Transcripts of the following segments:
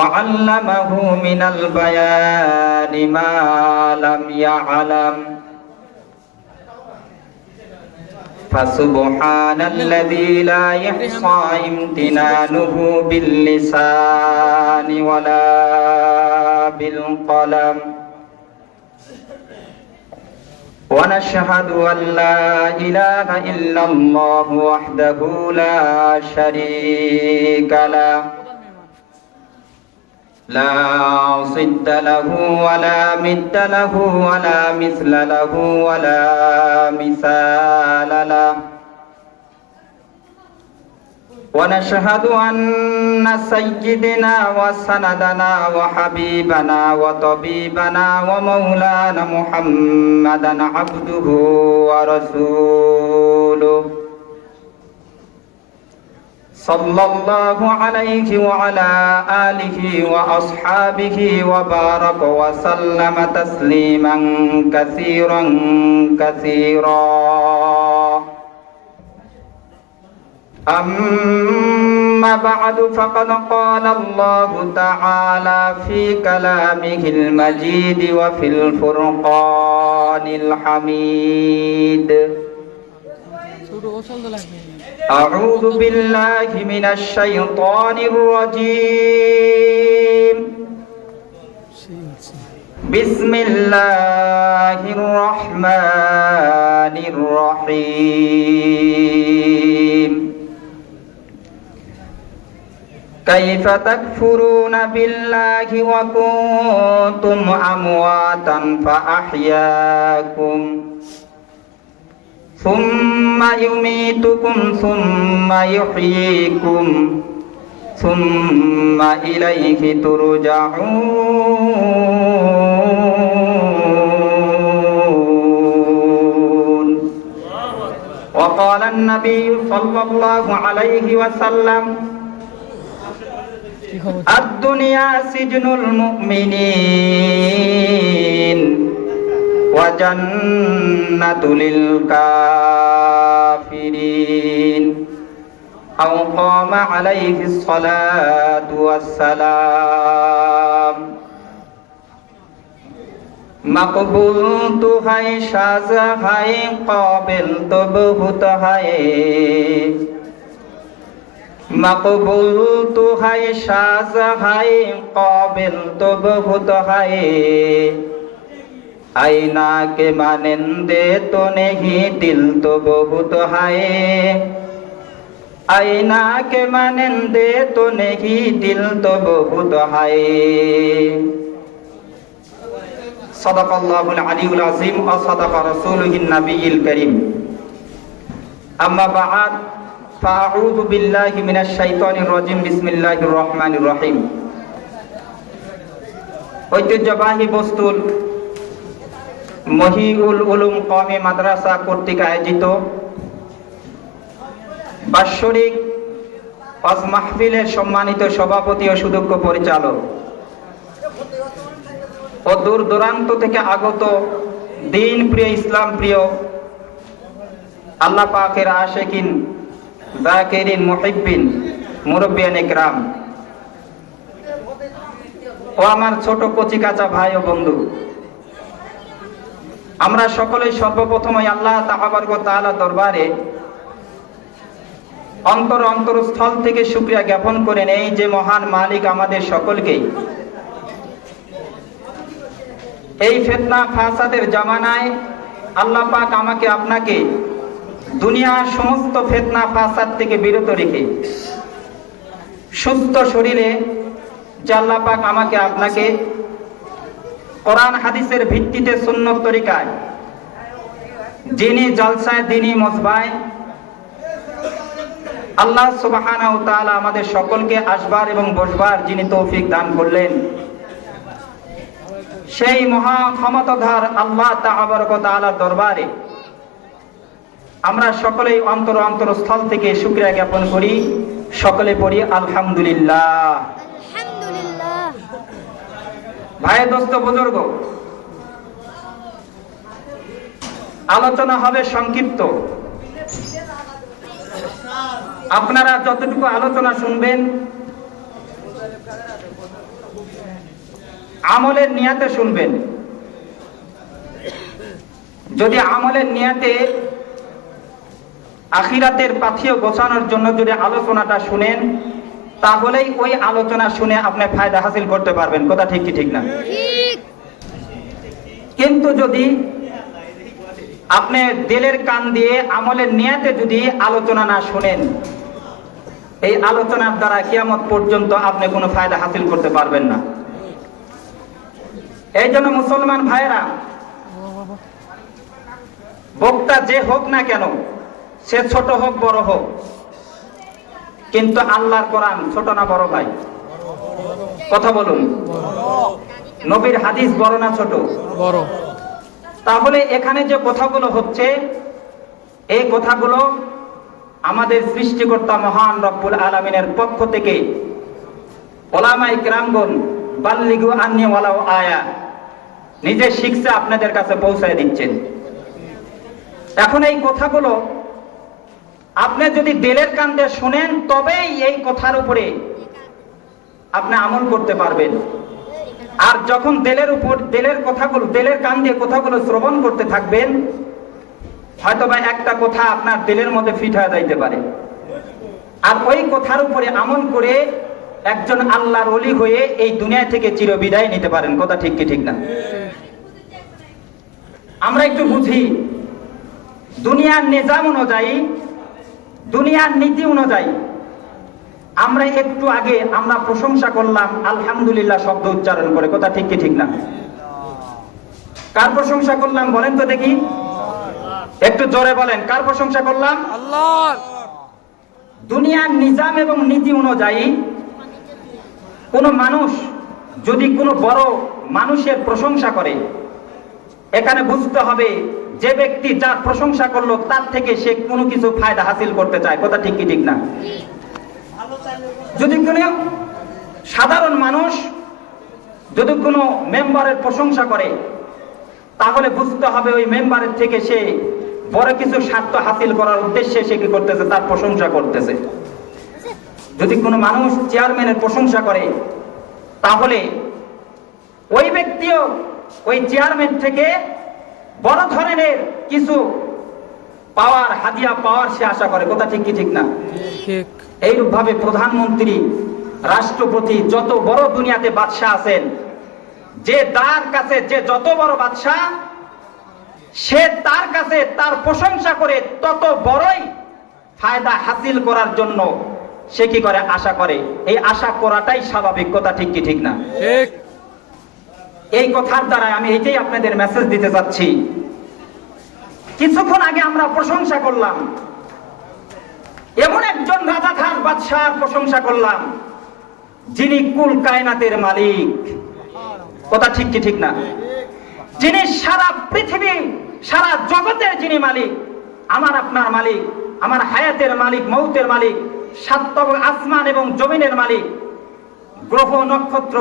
وعلمه من البيان ما لم يعلم فسبحان الذي لا يحصى امتنانه باللسان ولا بالقلم ونشهد أن لا إله إلا الله وحده لا شريك له لا ضد له ولا مد له ولا مثل له ولا مثال له ونشهد أن سيدنا وسندنا وحبيبنا وطبيبنا ومولانا محمدا عبده ورسوله صلى الله عليه وعلى آله وأصحابه وبارك وسلم تسليما كثيرا كثيرا أما بعد فقد قال الله تعالى في كلامه المجيد وفي الفرقان الحميد أعوذ بالله من الشيطان الرجيم بسم الله الرحمن الرحيم كيف تكفرون بالله وكنتم أمواتا فأحياكم ثم يميتكم ثم يحييكم ثم إليه ترجعون وقال النبي صلى الله عليه وسلم الدنيا سجن المؤمنين وجنة للكافرين أو قام عليه الصلاة والسلام مقبول تو ہے شاز ہے قابل تو بہت ہے مقبول تو ہے شاز ہے قابل تو بہت ہے आईना के मानिंदे तो नहीं दिल तो बहुत है आईना के मानिंदे तो नहीं दिल तो बहुत है صدق الله العلي العظيم وصدق رسوله النبي الكريم أما بعد فأعوذ بالله من الشيطان الرجيم بسم الله الرحمن الرحيم ঐতিহ্যবাহী বস্তুর মহিউল উলুম কওমি মাদ্রাসা কর্তৃক আয়োজিত বাৎসরিক ওয়াজ মাহফিলের সম্মানিত সভাপতি ও সুদক্ষ পরিচালক ও দূর দূরান্ত থেকে আগত দিন প্রিয় ইসলাম প্রিয় আল্লাহ পাকের আশিকিন যাকিরিন মুহিব্বিন মুরব্বিয়ান ইকরাম ও আমার ছোট কচি কাঁচা ভাই ও বন্ধু আমরা সকলেই সর্বপ্রথমে আল্লাহ তাবারক ওয়া তাআলা দরবারে অন্তরস্থল থেকে শুকরিয়া জ্ঞাপন করে নেই যে মহান মালিক আমাদের সকলকে এই ফিতনা ফাসাদের জামানায় আল্লাহ পাক আমাকে আপনাকে দুনিয়ার সমস্ত ফিতনা ফাসাদ থেকে বিরত রেখে সুস্থ শরীরে যে আল্লাহ পাক আমাকে আপনাকে কোরআন হাদিসের ভিত্তিতে সুন্নত তরিকায় দ্বীনি জলসায় দ্বীনি মজবায় আল্লাহ সুবহানাহু ওয়া তাআলা আমাদের সকলকে আসবার এবং বসবার যিনি তৌফিক দান করলেন সেই মহা ক্ষমতাধর আল্লাহ তাবারক ওয়া তাআলার দরবারে আমরা সকলেই অন্তরস্থল থেকে শুকরিয়া জ্ঞাপন করি সকলে পড়ি আলহামদুলিল্লাহ। ভাই দোস্ত বুজুর্গ, আলোচনা হবে সংক্ষিপ্ত। আপনারা যতটুকু আলোচনা শুনবেন আমলের নিয়াতে শুনবেন। যদি আমলের নিয়াতে আখিরাতের পাথিও গোছানোর জন্য যদি আলোচনাটা শুনেন, তাহলেই ওই আলোচনা শুনে আপনি ফায়দা হাসিল করতে পারবেন। কথা ঠিক কি ঠিক না? কিন্তু যদি আপনি দিলের কান দিয়ে আমলের নিয়াতে যদি আলোচনা না শুনেন, এই আলোচনার দ্বারা কিয়ামত পর্যন্ত আপনি কোনো ফায়দা হাসিল করতে পারবেন না। এই জন্য মুসলমান ভাইয়েরা, বক্তা যে হোক না কেন, সে ছোট হোক বড় হোক, কিন্তু আল্লাহর কোরআন ছোট না বড় ভাই? কথা বলুন। নবীর হাদিস বড় না ছোট? বড়। তাহলে এখানে যে কথাগুলো হচ্ছে, এই কথাগুলো আমাদের সৃষ্টিকর্তা মহান রব্বুল আলামিনের পক্ষ থেকে উলামায়ে কিরামগণ বাল্লিগু আন্নী ওয়ালাউ আয়া নিজে শিখছে আপনাদের কাছে পৌঁছায় দিচ্ছেন। এখন এই কথাগুলো আপনি যদি দিলের কান দিয়ে শুনেন, তবেই এই কথার উপরে আপনি আমল করতে পারবেন। আর যখন দিলের কান দিয়ে কথাগুলো শ্রবণ করতে থাকবেন, হয়তোবা একটা কথা আপনার দিলের মধ্যে ফিট হয়ে যাইতে পারে, আর ওই কথার উপরে আমল করে একজন আল্লাহর ওলি হয়ে এই দুনিয়া থেকে চিরবিদায় নিতে পারেন। কথা ঠিক কি ঠিক না? আমরা একটু বুঝি, দুনিয়ার নিজাম অনুযায়ী, দুনিয়ার নীতি অনুযায়ী আমরা একটু আগে আমরা প্রশংসা করলাম আলহামদুলিল্লাহ শব্দ উচ্চারণ করে। কথা ঠিক কি ঠিক না? কার প্রশংসা করলাম বলেন তো দেখি, একটু জোরে বলেন, কার প্রশংসা করলাম? আল্লাহর। দুনিয়ার নিজাম এবং নীতি অনুযায়ী কোন মানুষ যদি কোনো বড় মানুষের প্রশংসা করে, এখানে বুঝতে হবে যে ব্যক্তি যার প্রশংসা করলো তার থেকে সে কোনো কিছু ফায়দা হাসিল করতে চায়। কথা ঠিক কি ঠিক না? যদি কোনো সাধারণ মানুষ যদি কোনো মেম্বারের প্রশংসা করে, তাহলে বুঝতে হবে ওই মেম্বারের থেকে সে বড় কিছু স্বার্থ হাসিল করার উদ্দেশ্যে সে কি করতেছে, তার প্রশংসা করতেছে। যদি কোনো মানুষ চেয়ারম্যানের প্রশংসা করে, তাহলে ওই ব্যক্তিও ওই চেয়ারম্যান থেকে বড় ধরনের কিছু পাওয়ার, হাদিয়া পাওয়ার সে আশা করে। কথা ঠিক কি ঠিক না? এইরূপ ভাবে প্রধানমন্ত্রী, রাষ্ট্রপতি, যত বড় দুনিয়াতে বাদশাহ আছেন, যে তার কাছে যে যত বড় বাদশাহ, সে তার কাছে তার প্রশংসা করে তত বড়ই ফায়দা হাসিল করার জন্য সে কি করে, আশা করে। এই আশা করাটাই স্বাভাবিক। কথা ঠিক কি ঠিক না? এই কথার দ্বারা আমি এটাই আপনাদের মেসেজ দিতে চাচ্ছি। কিছুক্ষণ আগে আমরা প্রশংসা করলাম, এমন একজন রাজাধার বাদশার প্রশংসা করলাম, যিনি কুল কায়নাতের মালিক। কথা ঠিক কি ঠিক না? যিনি সারা পৃথিবী, সারা জগতের যিনি মালিক, আমার আপনার মালিক, আমার হায়াতের মালিক, মৌতের মালিক, সাত আসমান এবং জমিনের মালিক, গ্রহ নক্ষত্র,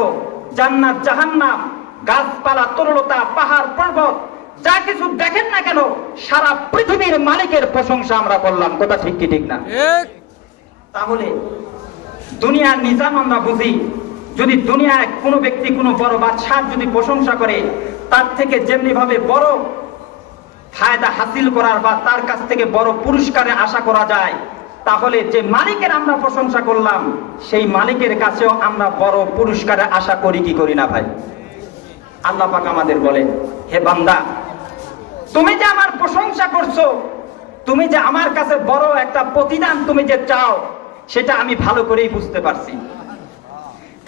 জান্নাত জাহান্নাম, গাছপালা, তরলতা, পাহাড় পর্বত, যা কিছু দেখেন না কেন, সারা পৃথিবীর মালিকের প্রশংসা আমরা করলাম। কথা ঠিক কি ঠিক না? তাহলে দুনিয়ার নিজাম আমরা বুঝি। যদি দুনিয়ায় কোনো ব্যক্তি কোনো বড় বাদশার যদি প্রশংসা করে, তার থেকে যেমনি ভাবে বড় ফায়দা হাসিল করার বা তার কাছ থেকে বড় পুরস্কারের আশা করা যায়, তাহলে যে মালিকের আমরা প্রশংসা করলাম, সেই মালিকের কাছেও আমরা বড় পুরস্কারের আশা করি কি করি না ভাই? আল্লাহ পাক আমাদের বলেন, হে বান্দা, তুমি যে আমার প্রশংসা করছো, তুমি যে আমার কাছে বড় একটা প্রতিদান তুমি যে চাও, সেটা আমি ভালো করেই বুঝতে পারছি।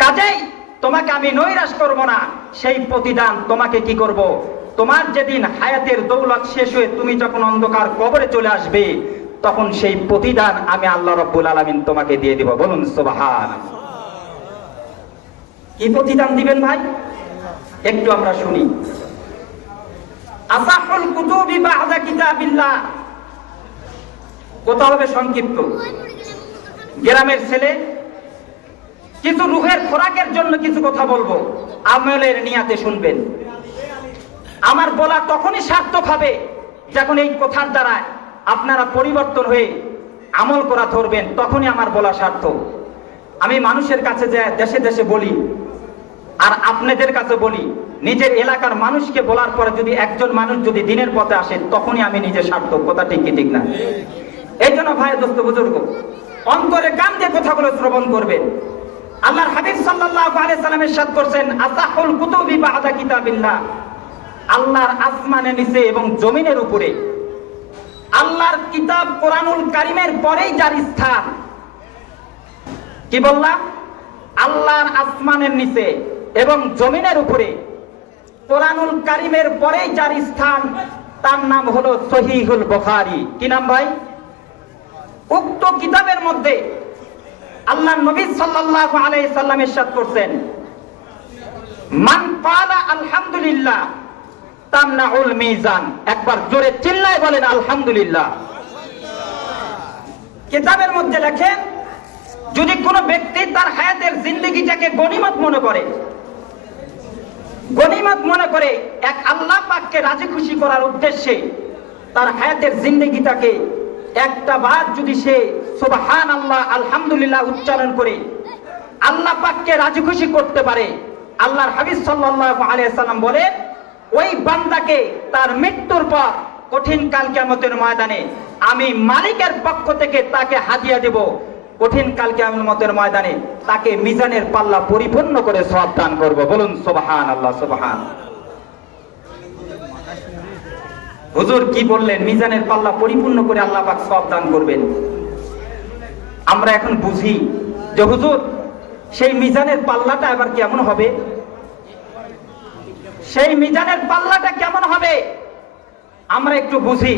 কাজেই তোমাকে আমি নৈরাশ করব না। সেই প্রতিদান তোমাকে কি করব, তোমার যেদিন হায়াতের দৌলত শেষ হয়ে তুমি যখন অন্ধকার কবরে চলে আসবে, তখন সেই প্রতিদান আমি আল্লাহ রাব্বুল আলামিন তোমাকে দিয়ে দিব। বলুন সুবহানাল্লাহ। কি প্রতিদান দিবেন ভাই? একটু আমরা শুনি। আসাহুল কুতুবি বা'দা কিতাবিল্লাহ। কথা হবে সংক্ষিপ্ত। গ্রামের ছেলে, কিছু রুহের খোরাকের জন্য কিছু কথা বলবো, আমলের নিয়াতে শুনবেন। আমার বলা তখনই সার্থক হবে যখন এই কথার দ্বারা আপনারা পরিবর্তন হয়ে আমল করা ধরবেন, তখনই আমার বলা সার্থক। আমি মানুষের কাছে যে দেশে দেশে বলি, আর আপনাদের কাছে বলি, নিজের এলাকার মানুষকে বলার পরে যদি একজন মানুষ যদি দিনের পথে আসে, তখনই আমি নিজে সার্থক। কথা ঠিক কি ঠিক না? এই জন্য ভাই, দোস্ত, বুজুর্গ, অন্তরে কান দিয়ে কথাগুলো শ্রবণ করবেন। আল্লাহর হাবিব সাল্লাল্লাহু আলাইহি সাল্লাম ইরশাদ করেছেন, আসাহুল কুতুবি বা'দা কিতাবিল্লাহ, আল্লাহর আসমানের নিচে এবং জমিনের উপরে আল্লাহর কিতাব কোরআনুল কারীমের পরেই যার স্থান। কি বললাম? আল্লাহর আসমানের নিচে এবং জমিনের উপরে কোরআনুল কারীমের পরেই যার স্থান, তার নাম হলো সহিহুল বুখারী। কি নাম ভাই? উক্ত কিতাবের মধ্যে আল্লাহর নবী সাল্লাল্লাহু আলাইহি সাল্লাম ইরশাদ করেছেন, মান ক্বালা আলহামদুলিল্লাহ তামনাউল মিজান। একবার জোরে চিল্লায় বলেন আলহামদুলিল্লাহ। কিতাবের মধ্যে লেখেন, যদি কোনো ব্যক্তি তার হায়াতের জিন্দেগিটাকে গনিমত মনে করে এক আল্লাহ পাককে রাজি খুশি করার উদ্দেশ্যে তার হায়াতের জিন্দেগিটাকে একটা বার যদি সে সুবহানাল্লাহ আলহামদুলিল্লাহ উচ্চারণ করে আল্লাহ পাককে রাজি খুশি করতে পারে, আল্লাহর হাবিব সাল্লাল্লাহু আলাইহি সাল্লাম বলে, ওই বান্দাকে তার মৃত্যুর পর কঠিন কাল কিয়ামতের ময়দানে আমি মালিকের পক্ষ থেকে তাকে হাদিয়া দেব। কঠিন কাল কিয়ামতের ময়দানে তাকে মিজানের পাল্লা পরিপূর্ণ করে সওয়াব দান করব। বলুন সুবহানাল্লাহ, সুবহান। হুজুর কি বললেন? মিজানের পাল্লা পরিপূর্ণ করে আল্লাহ পাক সওয়াব দান করবেন। আমরা এখন বুঝি যে হুজুর সেই মিজানের পাল্লাটা এবার কেমন হবে? সেই মিজানের পাল্লাটা কেমন হবে আমরা একটু বুঝি।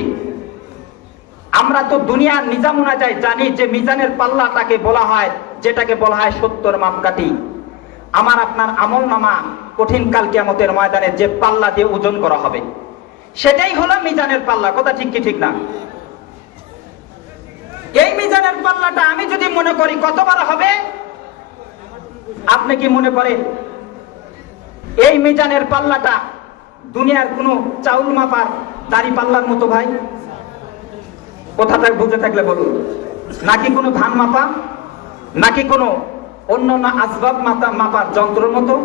আমরা তো দুনিয়ার নিজাম অনুযায়ী জানি যে মিজানের পাল্লাটাকে বলা হয়, যেটাকে বলা হয় 70 মাপকাঠি। আমার আপনার আমলনামা কঠিন কাল কিয়ামতের ময়দানে যে পাল্লা দিয়ে ওজন করা হবে, সেটাই হলো মিজানের পাল্লা। কথা ঠিক কি ঠিক না? এই মিজানের পাল্লাটা আমি যদি মনে করি কত বড় হবে, আপনি কি মনে করেন এই মিজানের পাল্লাটা দুনিয়ার কোন চাউল মাপার দাড়ি পাল্লার মতো? ভাই, কথাটা বুঝে থাকলে বলুন। নাকি কোনো ধান মাপা, নাকি কোনো অন্যান্য আসবাব মাপার যন্ত্রের মতো?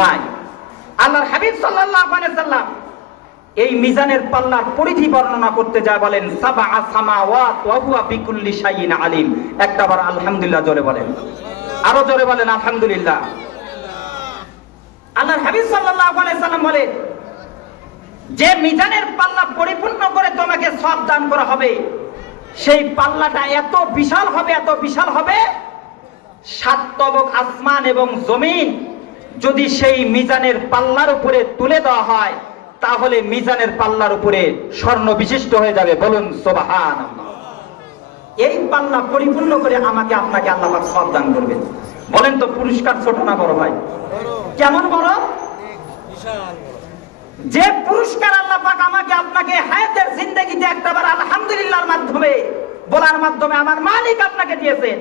নাই। আল্লাহর হাবিব সাল্লাল্লাহু আলাইহি সাল্লাম এই মিজানের পাল্লার পরিধি বর্ণনা করতে যায় বলেন, সাবআ সামাওয়াত ওয়া হুয়া বিকুল্লি শাইইন আলিম। একটাবার আলহামদুলিল্লাহ জোরে বলেন, আরো জোরে বলেন আলহামদুলিল্লাহ। আল্লাহর হাবিব সাল্লাল্লাহু আলাইহি সাল্লাম বলেন, যে মিজানের পাল্লা পরিপূর্ণ করে তোমাকে সওয়াব দান করা হবে, সেই পাল্লাটা এত বিশাল হবে, এত বিশাল হবে, 7 তবক আসমান এবং জমিন যদি সেই মিজানের পাল্লার উপরে তুলে দেওয়া হয়, তাহলে মিজানের পাল্লার উপরে স্বর্ণ বিশিষ্ট হয়ে যাবে। বলুন সুবহানাল্লাহ। এই পাল্লা পরিপূর্ণ করে আমাকে আপনাকে আল্লাহ পাক সওয়াব দান করবেন। বলেন তো পুরস্কার ছোট না বড় ভাই? কেমন বড়? বিশাল। যে পুরস্কার আল্লাহ পাক আমাকে আপনাকে হায়াতের জিন্দেগিতে একটাবার আলহামদুলিল্লাহর মাধ্যমে বলার মাধ্যমে আমার মালিক আপনাকে দিয়েছেন,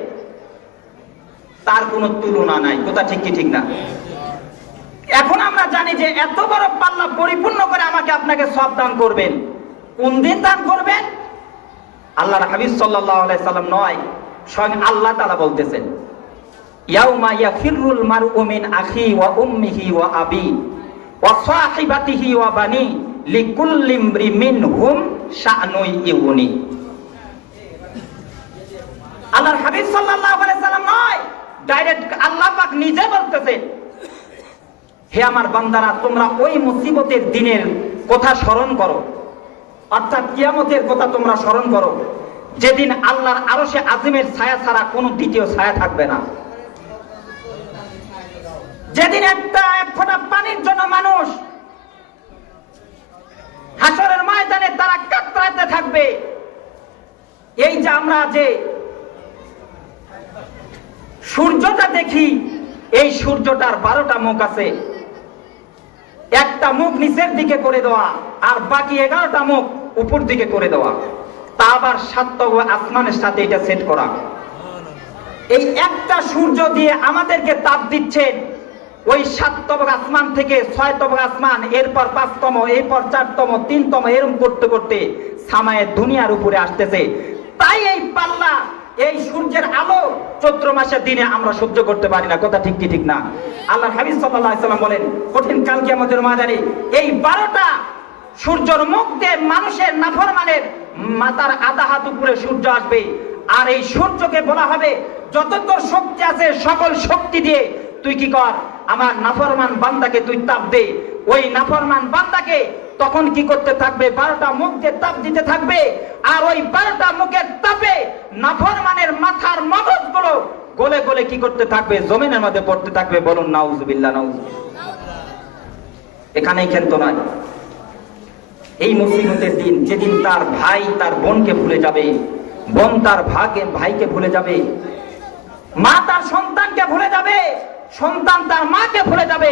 তার কোনো তুলনা নাই। কথা ঠিক কি ঠিক না? এখন আমরা জানি যে এত বড় পাল্লা পরিপূর্ণ করে আমাকে আপনাকে সওয়াব দান করবেন। কোন দিন দান করবেন? আল্লাহর হাবিব সাল্লাল্লাহু আলাইহি সাল্লাম নয়, স্বয়ং আল্লাহ তাআলা বলতেছেন, ইয়াউমা ইয়াফিরুল মারউ মিন আখি ওয়া উম্মিহি ওয়া আবি ওয়া সাহিবাতিহি ওয়া বানি লিকুল্লি ইমরিন মিনহুম শা'নুন ইউনি। আল্লাহর হাবিব সাল্লাল্লাহু আলাইহি সাল্লাম নয়, ডাইরেক্ট আল্লাহ পাক নিজে বলতেছেন, হে আমার বান্দারা, তোমরা ওই মুসিবতের দিনের কথা স্মরণ করো, অর্থাৎ কিয়ামতের কথা তোমরা স্মরণ করো, যেদিন আল্লাহর আরশে আজিমের ছায়া ছাড়া কোনো দ্বিতীয় ছায়া থাকবে না। যেদিন এক ফোঁটা পানির জন্য মানুষ হাসরের ময়দানে তারা কাতরাতে থাকবে। এই যে আমরা যে সূর্যটা দেখি, এই সূর্যটার 12টা মুখ আছে, একটা মুখ নিচের দিকে করে দেওয়া আর বাকি 11টা মুখ উপর দিকে করে দেওয়া, তা আবার 7 তবক আসমানের সাথে এটা সেট করা। এই একটা সূর্য দিয়ে আমাদেরকে তাপ দিচ্ছেন, ওই 7 তবক আসমান থেকে 6 তবক আসমান, এরপর 5তম, এরপর 4তম, 3তম, এরকম করতে করতে সামায়ে দুনিয়ার উপরে আসতেছে। তাই এই পাল্লা, এই সূর্যের আলো চৈত্র মাসের দিনে আমরা সহ্য করতে পারি না। কথা ঠিক কি ঠিক না? আল্লাহর হাবিব সাল্লাল্লাহু আলাইহি সাল্লাম বলেন, কঠিন কাল কিয়ামতের ময়দানে এই 12টা সূর্যের মুখ দিয়ে মানুষের নাফরমানের মাথার আধা হাত উপরে সূর্য আসবে, আর এই সূর্যকে বলা হবে যত তোর শক্তি আছে সকল শক্তি দিয়ে তুই কি কর, আমার নাফরমান বান্দাকে তুই তাপ দে। ওই নাফরমান বান্দাকে তখন কি করতে থাকবে? 12টা মুখ দিয়ে তাপ দিতে থাকবে, আর ওই 12টা মুখের তাপে নাফরমানের মাথার মগজগুলো গলে গলে কি করতে থাকবে? জমিনের মধ্যে পড়তে থাকবে। বলুন নাউজুবিল্লাহ, নাউজুবিল্লাহ। এখানেই ক্ষান্ত নয়, এই মুসিবতের দিন যেদিন তার ভাই তার বোনকে ভুলে যাবে, বোন তার ভাইকে ভুলে যাবে, মা তার সন্তানকে ভুলে যাবে, সন্তান তার মাকে ভুলে যাবে,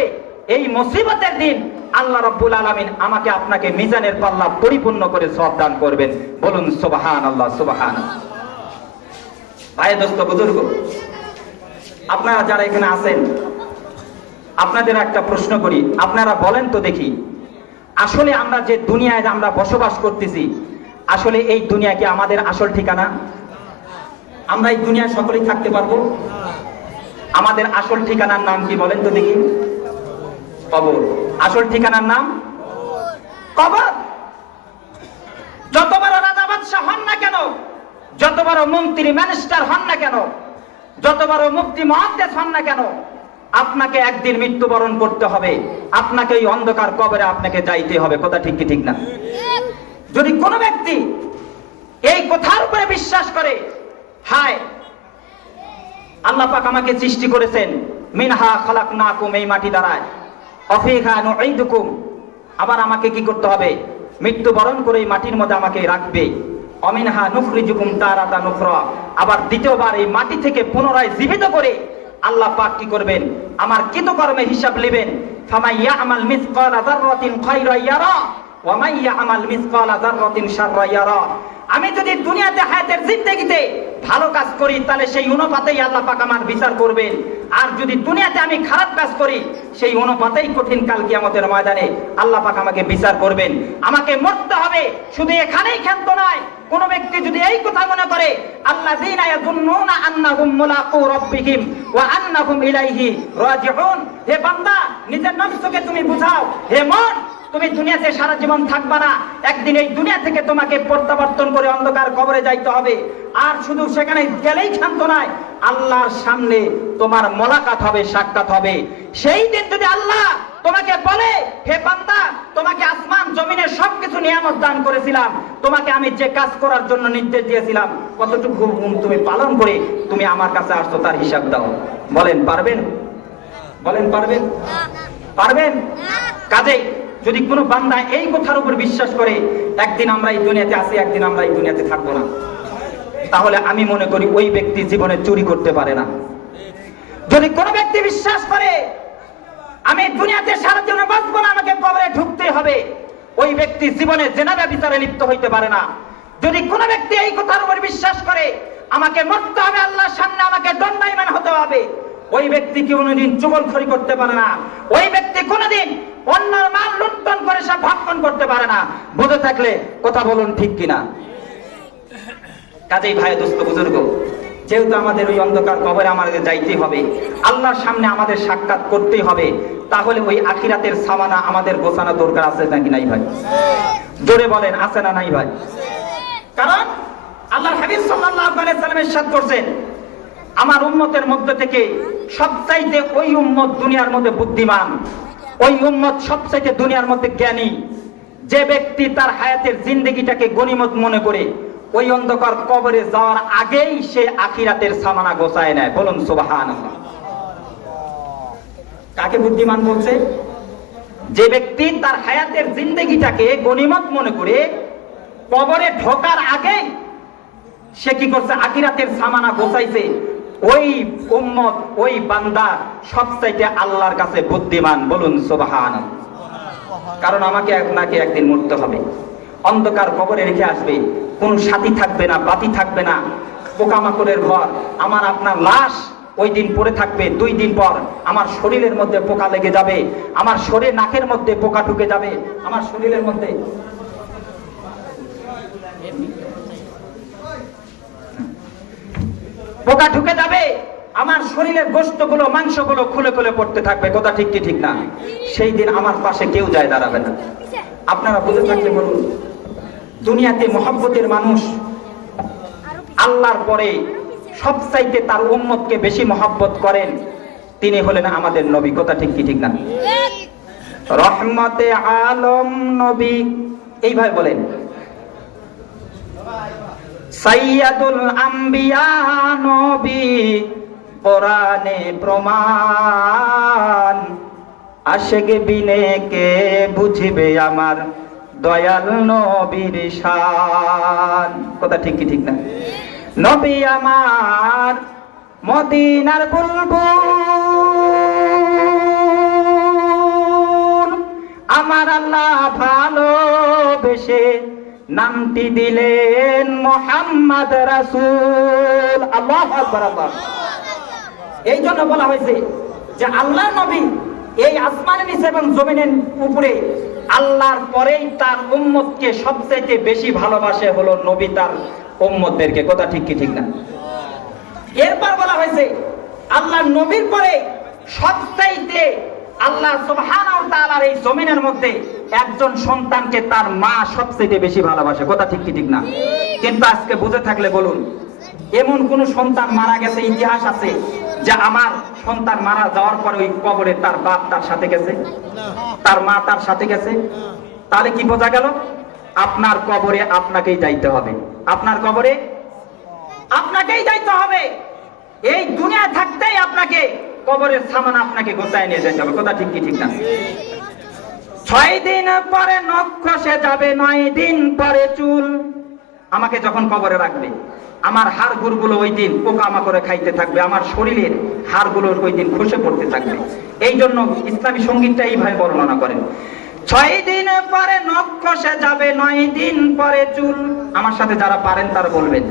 এই মুসিবতের দিন আল্লাহ রাব্বুল আলামিন আমাকে আপনাকে মিজানের পাল্লা পরিপূর্ণ করে সওয়াব দান করবেন। বলুন সুবহানাল্লাহ, সুবহানাল্লাহ। ভাই দোস্ত বুজুর্গ, আপনারা যারা এখানে আছেন, আপনাদের একটা প্রশ্ন করি, আপনারা বলেন তো দেখি, আসলে আমরা যে দুনিয়ায় আমরা বসবাস করতেছি, আসলে এই দুনিয়া কি আমাদের আসল ঠিকানা? আমরা এই দুনিয়ায় সকলেই থাকতে পারবো? আমাদের আসল ঠিকানার নাম কি বলেন তো দেখি? কবর। আসল ঠিকানার নাম কবর। যত বড় রাজা বাদশাহ হন না কেন, যত বড় মন্ত্রী মিনিস্টার হন না কেন, যত বড় মুফতি মুহাদ্দিস হন না কেন, আপনাকে একদিন মৃত্যুবরণ করতে হবে, আপনাকে এই অন্ধকার কবরে আপনাকে যাইতে হবে। কথা ঠিক কি ঠিক না? যদি কোনো ব্যক্তি এই কথার উপরে বিশ্বাস করে, হায় আল্লাহ পাক আমাকে সৃষ্টি করেছেন, মিনহা খালাকনাকুম, এই মাটি দ্বারায়, অফিহা নুঈদুকুম, আবার আমাকে কি করতে হবে? মৃত্যুবরণ করে এই মাটির মধ্যে আমাকে রাখবে, অমিনহা নুখরিজুকুম তারাতান উখরা, আবার দ্বিতীয়বার এই মাটি থেকে পুনরায় জীবিত করে আল্লাহ পাক কি করবেন? আমার কৃতকর্মের হিসাব নেবেন। ফামাই ইয়ামাল মিসকালা যাররাতিন খায়রা ইয়ারা ওয়া মান ইয়ামাল মিসকালা যাররাতিন শাররা ইয়ারা। আমি যদি দুনিয়াতে হায়াতের জিন্দেগিতে ভালো কাজ করি, তাহলে সেই অনুপাতেই আল্লাহ পাক আমার বিচার করবেন, আর যদি দুনিয়াতে আমি খারাপ কাজ করি, সেই অনুপাতেই কঠিন কাল কিয়ামতের ময়দানে আল্লাহ পাক আমাকে বিচার করবেন। আমাকে মরতে হবে, শুধু এখানেই ক্ষান্ত নয়। কোন ব্যক্তি যদি এই কথা মনে করে, আল্লাযীনা ইয়াযুন্নুনা আন্নাহুম মুলাকু রাব্বিহিম ওয়া আন্নাহুম ইলাইহি রাজিউন, হে বান্দা নিজের নফসকে তুমি বুঝাও, হে মন তুমি দুনিয়াতে সারা জীবন থাকবা না, একদিন এই দুনিয়া থেকে তোমাকে প্রত্যাবর্তন করে অন্ধকার কবরে যাইতে হবে। আর শুধু সেখানে গেলেই ক্ষান্ত নয়, আল্লাহর সামনে তোমার মোলাকাত হবে, সাক্ষাৎ হবে। সেই দিন যদি আল্লাহ তোমাকে বলে, হে বান্দা তোমাকে আসমান জমিনের সবকিছু নিয়ামত দান করেছিলাম, তোমাকে আমি যে কাজ করার জন্য নির্দেশ দিয়েছিলাম কতটুকু তুমি পালন করে তুমি আমার কাছে আসছো, তার হিসাব দাও। বলেন পারবেন? বলেন পারবেন? পারবেন? কাজেই যদি কোনো বান্দা এই কথার উপর বিশ্বাস করে, একদিন আমরা এই দুনিয়াতে আছি, একদিন আমরা এই দুনিয়াতে থাকবো না, তাহলে আমি মনে করি ওই ব্যক্তি জীবনে চুরি করতে পারে না। যদি কোনো ব্যক্তি বিশ্বাস করে আমি দুনিয়াতে সারা জীবন বাঁচবো না, আমাকে কবরে ঢুকতে হবে, ওই ব্যক্তি জীবনে জিনা ব্যভিচারে লিপ্ত হইতে পারে না। যদি কোনো ব্যক্তি এই কথার উপর বিশ্বাস করে আমাকে মরতে হবে, আল্লাহর সামনে আমাকে দণ্ডায়মান হতে হবে, ওই ব্যক্তি কি কোনোদিন চুগলখড়ি করতে পারে না। ওই ব্যক্তি কোনোদিন অন্যের মাল লুণ্ঠন করে সে ভক্ষণ করতে পারে না। বুঝে থাকলে কথা বলুন ঠিক কিনা? কাজেই ভাই দোস্ত বুজুর্গ, যেহেতু আমাদের ওই অন্ধকার কবরে আমাদের যাইতেই হবে, আল্লাহর সামনে আমাদের সাক্ষাৎ করতেই হবে, তাহলে ওই আখিরাতের সামানা আমাদের গোছানো দরকার আছে নাকি নাই ভাই? জোরে বলেন, আছে না নাই ভাই? কারণ আল্লাহর হাবিব সাল্লাল্লাহু আলাইহি সাল্লাম ইরশাদ করেছেন, আমার উম্মতের মধ্যে থেকে সবচাইতে ওই উম্মত দুনিয়ার মধ্যে বুদ্ধিমান, ওই উম্মত সবচাইতে দুনিয়ার মধ্যে জ্ঞানী, যে ব্যক্তি তার হায়াতের জিন্দেগিটাকে গনিমত মনে করে ওই অন্ধকার কবরে যাওয়ার আগেই সে আখিরাতের সামানা গোছায় নেয়। বলুন সুবহানাল্লাহ। কাকে বুদ্ধিমান বলছে? যে ব্যক্তি তার হায়াতের জিন্দেগিটাকে গনিমত মনে করে কবরে ঢোকার আগে সে কি করছে? আখিরাতের সামানা গোছাইছে। ওই উম্মত, ওই বান্দা সবচাইতে আল্লাহর কাছে বুদ্ধিমান। বলুন সুবহানাল্লাহ। কারণ আমাকে আপনাকে একদিন মরতে হবে, অন্ধকার কবরে রেখে আসবে, কোন সাথী থাকবে না, বাতি থাকবে না, পোকামাকড়ের ঘর, আমার আপনার লাশ ওই দিন পড়ে থাকবে। 2 দিন পর আমার শরীরের মধ্যে পোকা লেগে যাবে, আমার শরীর নাকের মধ্যে পোকা ঢুকে যাবে, আমার শরীরের মধ্যে পোকা ঢুকে যাবে, আমার শরীরের গোশতগুলো মাংসগুলো খুলে খুলে পড়তে থাকবে, কথা ঠিক কি ঠিক না? সেই দিন আমার পাশে কেউ যায় দাঁড়াবে না। আপনারা বুঝে থাকলে বলুন, দুনিয়াতে মহব্বতের মানুষ আল্লাহর পরে সবচাইতে তার উম্মতকে বেশি মহব্বত করেন, তিনি হলেন আমাদের নবী, কথা ঠিক কি ঠিক না? রহমতে আলম নবী, এইভাবে বলেন সাইয়্যিদুল আম্বিয়া নবী, কোরআনে প্রমাণ, আশিক বিনে কে বুঝবে আমার দয়াল নবীর শান, কথা ঠিক কি ঠিক না? নবী আমার মদিনার বুলবুল, আমার আল্লাহ ভালোবেসে নামটি দিলেন মুহাম্মদ রাসূল। আল্লাহু আকবার, আল্লাহ। এই জন্য বলা হয়েছে যে আল্লাহ নবী এই আসমানের নিচে এবং জমিনের উপরে আল্লাহর পরেই তার উম্মতকে সবচেয়ে বেশি ভালোবাসে হলো নবী তার উম্মতদেরকে, কথা ঠিক কি ঠিক না? এরপর বলা হয়েছে আল্লাহ নবীর পরে সবচাইতে আল্লাহ সুবহানাহু ওয়া তাআলার এই জমিনের মধ্যে একজন সন্তানকে তার মা সবচেয়ে বেশি ভালোবাসে, কথা ঠিক কি ঠিক না? কিন্তু আজকে বুঝে থাকলে বলুন, এমন কোন সন্তান মারা গেছে ইতিহাস আছে যে আমার সন্তান মারা যাওয়ার পরে ওই কবরে তার বাপ তার সাথে গেছে, তার মা তার সাথে গেছে? তাহলে কি বোঝা গেল? আপনার কবরে আপনাকেই যাইতে হবে, আপনার কবরে আপনাকেই যাইতে হবে। এই দুনিয়া থাকতেই আপনাকে কবরের সামান আপনাকে গোছায় নিয়ে যেতে হবে, কথা ঠিক কি ঠিক না? 6 দিন পরে নখ খসে যাবে, 9 দিন পরে চুল। আমাকে যখন কবরে রাখবে, আমার হাড়গুলো ওই দিন পোকামাকড়ে খাইতে থাকবে, আমার শরীরের হাড়গুলো ওই দিন খসে পড়তে থাকবে। এই জন্য ইসলামী সঙ্গীতটা এইভাবে বর্ণনা করেন, 6 দিন পরে নখ খসে যাবে, 9 দিন পরে চুল। আমার সাথে যারা পারেন তারা বলবেন,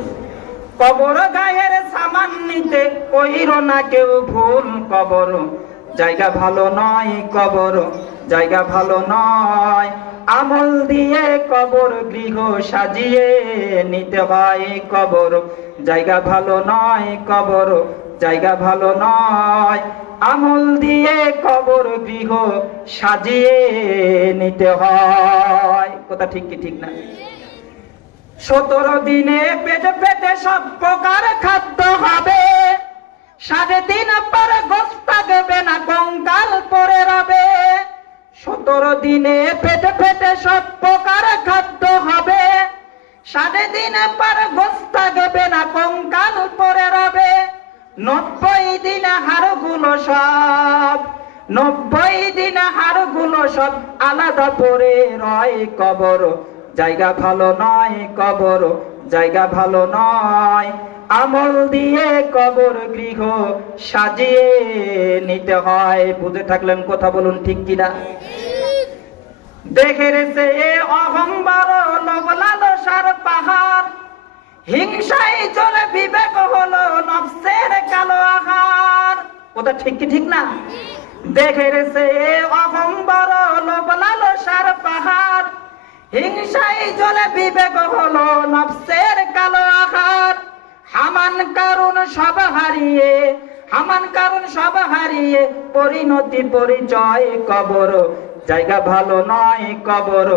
কবর গায়ের সামান নিতে কইরো না কেউ ভুল, কবর জায়গা ভালো নয়, কবর জায়গা ভালো নয়, আমল দিয়ে কবর গৃহ সাজিয়ে নিতে হয়, কবর জায়গা ভালো নয়, কবর জায়গা ভালো নয়, আমল দিয়ে কবর গৃহ সাজিয়ে নিতে হয়, কথা ঠিক কি ঠিক না? 17 দিনে পেটে পেটে সব প্রকার খাদ্য হবে, 3.5 পরে গোশত থাকবে না, কঙ্কাল পড়ে রবে। 17 দিনে পেটে পেটে সব প্রকার খাদ্য হবে, 3.5 পরে গোশত থাকবে না, কঙ্কাল পড়ে রবে। 90 দিনে হাড়গুলো সব, 90 দিনে হাড়গুলো সব আলাদা পড়ে রয়, কবর জায়গা ভালো নয়, কবর জায়গা ভালো নয়, আমল দিয়ে কবর গৃহ সাজিয়ে নিতে হয়। বুঝে থাকলেন কথা বলুন ঠিক কিনা? দেখে রেছে অহংবার লোভ লালসার পাহাড়, হিংসাই চলে বিবেক হলো নফসের কালো আহার, ওটা ঠিক কি ঠিক না? দেখে রেছে অহংবার লোভ লালসার পাহাড়, হিংসাই চলে বিবেক হলো নফসের কালো আহার। হামান কারণ সব হারিয়ে, হামান কারণ সব হারিয়ে পরিণতি পরিচয়, কবর জায়গা ভালো নয়, কবর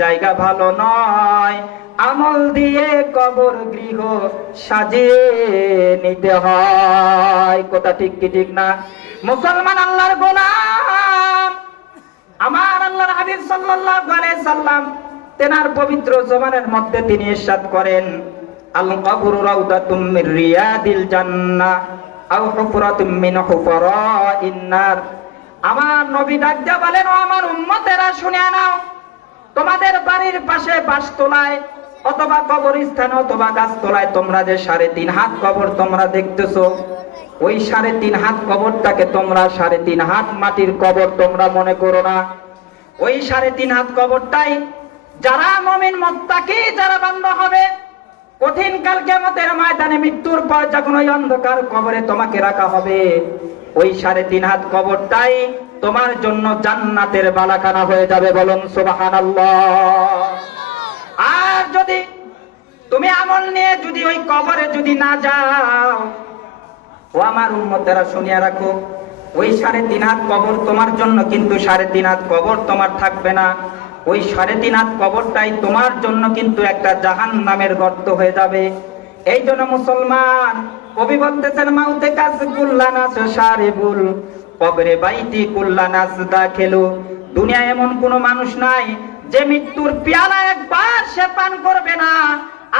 জায়গা ভালো নয়, আমল দিয়ে কবর গৃহ সাজিয়ে নিতে হয়, কথা ঠিক কি ঠিক না? মুসলমান আল্লাহর গোলাম, আমার আল্লাহর হাবিব সাল্লাল্লাহু আলাইহি সাল্লাম তেনার পবিত্র জবানের মধ্যে তিনি ইরশাদ করেন, আল কবরু রাউদাতুম মির রিয়াদিল জান্নাহ আও হুফরাতুম মিন হুফরাইন নার। আমার নবী ডাক দিয়া বলেন, ও আমার উম্মতেরা শুনে নাও, তোমাদের বাড়ির পাশে বাসতলায় অথবা কবরস্থানে অথবা গাছতলায় তোমরা যে 3.5 হাত কবর তোমরা দেখতেছো, ওই 3.5 হাত কবরটাকে তোমরা 3.5 হাত মাটির কবর তোমরা মনে করো না। ওই 3.5 হাত কবরটাই যারা মুমিন মুত্তাকি যারা বান্দা হবে, কঠিন কাল কিয়ামতের ময়দানে মৃত্যুর পর যখন ওই অন্ধকার কবরে তোমাকে রাখা হবে, ওই 3.5 হাত কবরটাই তোমার জন্য জান্নাতের বালাখানা হয়ে যাবে, বলুন সুবহানাল্লাহ। আর যদি তুমি আমল নিয়ে যদি ওই কবরে যদি না যাও, ও আমার উম্মতেরা শুনিয়া রাখো, ওই 3.5 হাত কবর তোমার জন্য, কিন্তু 3.5 হাত কবর তোমার থাকবে না। ওই 3.5 হাত কবরটাই তোমার জন্য কিন্তু একটা জাহান্নামের গর্ত হয়ে যাবে। এই জন্য মুসলমান কবি বলতেছেন, মাউতে কাজ কুল্লানাস সারিবুল কবরে বাইতি কুল্লানাস দাখিলু। দুনিয়ায় এমন কোন মানুষ নাই যে মৃত্যুর পেয়ালা একবার সে পান করবে না।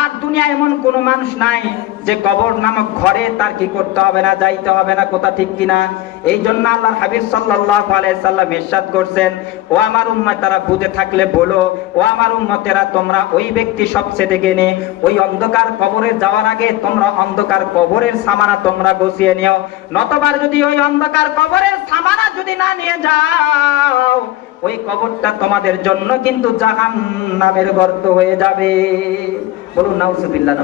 আর দুনিয়া এমন কোন মানুষ নাই যে কবর নামক ঘরে তার কি করতে হবে না, যাইতে হবে না। কথা ঠিক কিনা? এই জন্য আল্লাহর হাবিব সাল্লাল্লাহু আলাইহি সাল্লাম ইরশাদ করছেন, ও আমার উম্মতেরা বুঝে থাকলে বলো, ও আমার উম্মতেরা তোমরা ওই ব্যক্তি সবচেয়ে জ্ঞানী, ওই অন্ধকার কবরে যাওয়ার আগে তোমরা অন্ধকার কবরের সামানা তোমরা গুছিয়ে নিও। নতবার যদি ওই অন্ধকার কবরের সামানা যদি না নিয়ে যাও, ওই কবরটা তোমাদের জন্য কিন্তু জাহান্নামের গর্ত হয়ে যাবে। বলুন নাউজুবিল্লাহ।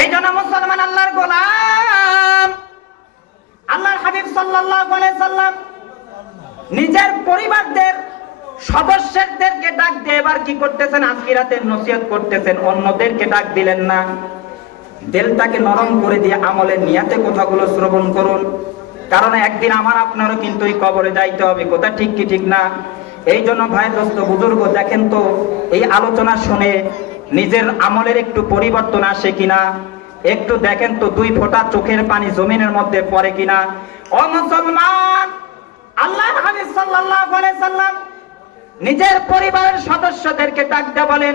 এই জন্য মুসলমান আল্লাহর গোলাম, আল্লাহর হাবিব সাল্লাল্লাহু আলাইহি সাল্লাম নিজের পরিবারদের সদস্যদেরকে ডাক দিয়ে এবার কি করতেছেন? আখিরাতের নসিহত করতেছেন, অন্যদেরকে ডাক দিলেন না। দিলটাকে নরম করে দিয়ে আমলের নিয়াতে কথাগুলো শ্রবণ করুন, কারণ একদিন আমার আপনারও কিন্তু এই কবরে যাইতে হবে। কথা ঠিক কি ঠিক না? এই জন্য ভাই দোস্ত বুজুর্গ, দেখেন তো এই আলোচনা শুনে নিজের আমলের একটু পরিবর্তন আসে কিনা একটু দেখেন তো, 2 ফোঁটা চোখের পানি জমিনের মধ্যে পড়ে কিনা। ও মুসলমান, আল্লাহর হাবিব সাল্লাল্লাহু আলাইহি সাল্লাম নিজের পরিবারের সদস্যদেরকে ডাক দিয়ে বলেন,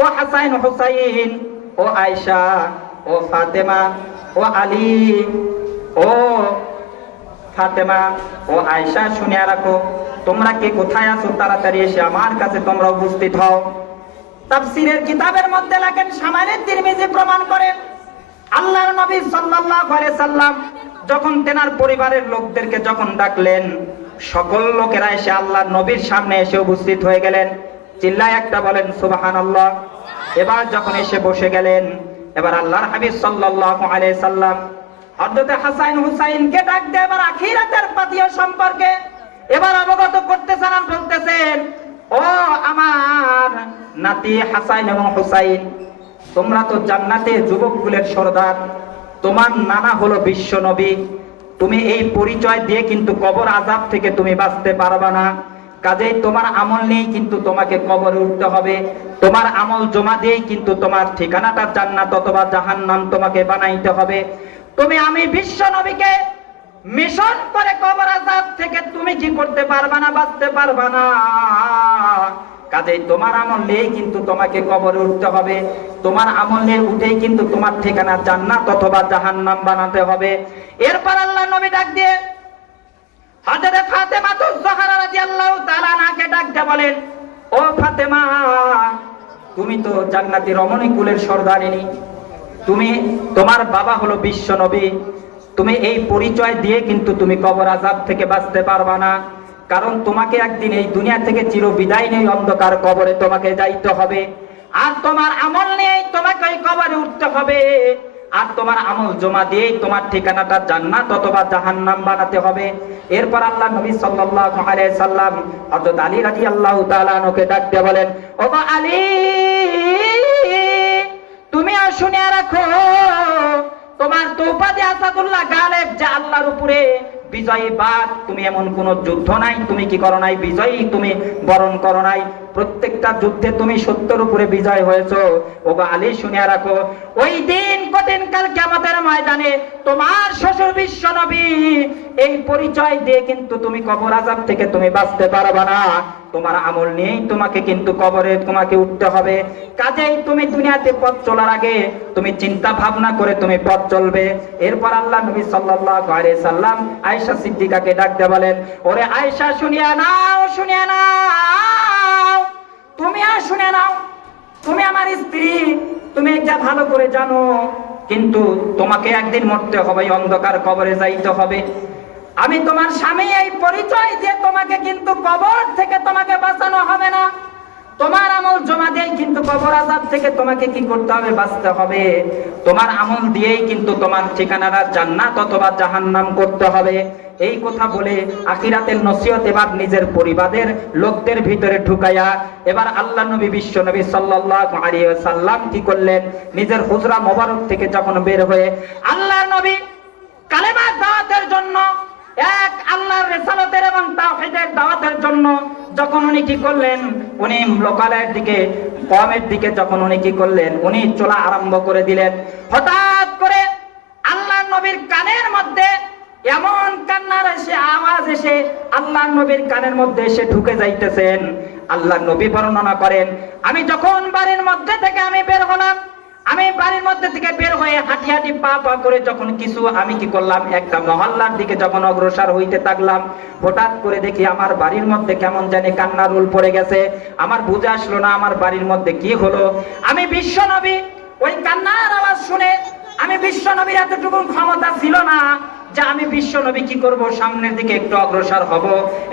ও হাসান হুসাইন, ও আয়েশা, ও ফাতেমা, ও আলী, ও ফাতেমা, ও আয়েশা, শুনিয়া রাখো, তোমরা কে কোথায় আছো তাড়াতাড়ি এসে আমার কাছে তোমরা উপস্থিত হও। তাফসীরের কিতাবের মধ্যে লেখেন, শামাইলে তিরমিজি প্রমাণ করেন, আল্লাহর নবী সাল্লাল্লাহু আলাইহি সাল্লাম যখন তেনার পরিবারের লোকদেরকে যখন ডাকলেন, সকল লোকেরা এসে আল্লাহর নবীর সামনে এসে উপস্থিত হয়ে গেলেন। চিল্লায় একটা বলেন সুবহানাল্লাহ। এবার যখন এসে বসে গেলেন, এবার আল্লাহর হাবিব সাল্লাল্লাহু আলাইহি সাল্লাম হযরত হাসান হুসাইনকে ডাক দিয়ে এবার আখিরাতের পাতিয়া সম্পর্কে এবার অবগত করতেছেন আর বলতেছেন, ও আমার নাতি হাসান এবং হুসাইন, তোমরা তো জান্নাতে যুবককুলের সর্দার, তোমার নানা হলো বিশ্ব নবী, তুমি এই পরিচয় দিয়ে কিন্তু কবর আযাব থেকে তুমি বাঁচতে পারবে না। কাজেই তোমার আমল নেই কিন্তু তোমাকে কবরে উঠতে হবে, তোমার আমল জমা দিয়েই কিন্তু তোমার ঠিকানাটা জান্নাত অথবা জাহান্নাম তোমাকে বানাইতে হবে। তুমি আমি বিশ্ব নবীকে মিশন করে কবর আযাব থেকে তুমি কি করতে পারবে না, বাঁচতে পারবে না। কাজেই তোমার আমল নিয়েই কিন্তু তোমাকে কবরে উঠতে হবে, তোমার আমল নিয়ে উঠেই কিন্তু তোমার ঠিকানা জান্নাত অথবা জাহান্নাম বানাতে হবে। এরপর আল্লাহ নবী ডাক দিয়ে হযরত ফাতেমাতুজ জোহরা রাদিয়াল্লাহু তাআলা আনহাকে ডাক দিয়ে বলেন, ও ফাতেমা, তুমি তো জান্নাতি রমণী কুলের সর্দারিনী, তুমি, তোমার বাবা হলো বিশ্ব নবী, তুমি এই পরিচয় দিয়ে কিন্তু তুমি কবর আযাব থেকে বাঁচতে পারবা না। কারণ তোমাকে একদিন এই দুনিয়া থেকে চির বিদায় নিয়ে অন্ধকার কবরে তোমাকে যাইতে হবে, আর তোমার আমল নিয়ে তোমাকে ওই কবরে উঠতে হবে, আর তোমার আমল জমা দিয়ে তোমার ঠিকানাটা জান্নাত অথবা জাহান্নাম বানাতে হবে। এরপর আল্লাহ নবী সাল্লাল্লাহু আলাইহি সাল্লাম হযরত আলী রাদিয়াল্লাহু তাআলা আনহুকে ডাক দিয়ে বলেন, ও আলী, তুমি আর শুনিয়া রাখো, তোমার তো উপাধি আসাদুল্লাহ গালেব, যে আল্লাহর উপরে বিজয়ী বাদ, তুমি এমন কোন যুদ্ধ নাই তুমি কি করো নাই, বিজয়ী তুমি বরণ করো নাই, প্রত্যেকটা যুদ্ধে তুমি সত্যের উপরে বিজয় হয়েছো। ওগো আলী, শুনিয়া রাখো, ওই দিন কঠিন কাল কিয়ামতের ময়দানে তোমার শ্বশুর বিশ্ব নবী এই পরিচয় দিয়ে কিন্তু তুমি কবর আযাব থেকে তুমি বাঁচতে পারবে না, তোমার আমল নিয়েই তোমাকে কিন্তু কবরে তোমাকে উঠতে হবে। কাজেই তুমি দুনিয়াতে পথ চলার আগে তুমি চিন্তা ভাবনা করে তুমি পথ চলবে। এরপর আল্লাহ নবী সাল্লাল্লাহু আলাইহি সাল্লাম আয়েশা সিদ্দিকাকে ডাক দিয়ে বলেন, ওরে আয়েশা, শুনিয়া নাও, শুনিয়া নাও, তুমি আর শুনে নাও, তুমি আমার স্ত্রী, তুমি এটা ভালো করে জানো, কিন্তু তোমাকে একদিন মরতে হবে, অন্ধকার কবরে যাইতে হবে। আমি তোমার স্বামী, এই পরিচয় দিয়ে তোমাকে কিন্তু কবর থেকে তোমাকে বাঁচানো হবে না, তোমার আমল জমা দিয়েই কিন্তু কবর আযাব থেকে তোমাকে কি করতে হবে, বাঁচতে হবে। তোমার আমল দিয়েই কিন্তু তোমার ঠিকানাটা জান্নাত অথবা জাহান্নাম করতে হবে। এই কথা বলে আখিরাতের নসিহত এবার নিজের পরিবারের লোকদের ভিতরে ঢুকাইয়া এবার আল্লাহ নবী বিশ্ব নবী সাল্লাল্লাহু আলাইহি ওয়াসাল্লাম কি করলেন, নিজের হুজরা মোবারক থেকে যখন বের হয়ে আল্লাহর নবী কালেমার দাওয়াতের জন্য, এক আল্লাহর রিসালাতের এবং তাওহীদের দাওয়াতের জন্য যখন উনি কি করলেন, উনি লোকালয়ের দিকে, কওমের দিকে যখন উনি কি করলেন, উনি চলা আরম্ভ করে দিলেন। হঠাৎ করে আল্লাহর নবীর কানের মধ্যে এমন কান্নার আওয়াজ এসে আল্লাহর নবীর কানের মধ্যে এসে ঢুকে যাইতেছেন। আল্লাহর নবী বর্ণনা করেন, আমি যখন বাড়ির মধ্যে থেকে আমি বের হলাম, আমি বাড়ির মধ্যে থেকে বের হয়ে হাঁটি হাঁটি পা পা করে যখন কিছু আমি কি করলাম, একটা মহল্লার দিকে যখন অগ্রসর হইতে থাকলাম, হঠাৎ করে দেখি আমার বাড়ির মধ্যে কেমন জানি কান্নার রোল পড়ে গেছে। আমার বুঝে আসলো না আমার বাড়ির মধ্যে কি হলো। আমি বিশ্ব নবী ওই কান্নার আওয়াজ শুনে, আমি বিশ্ব নবীর এতটুকু ক্ষমতা ছিল না যে আমি বিশ্ব নবী কি করব, সামনের দিকে একটু অগ্রসর হব,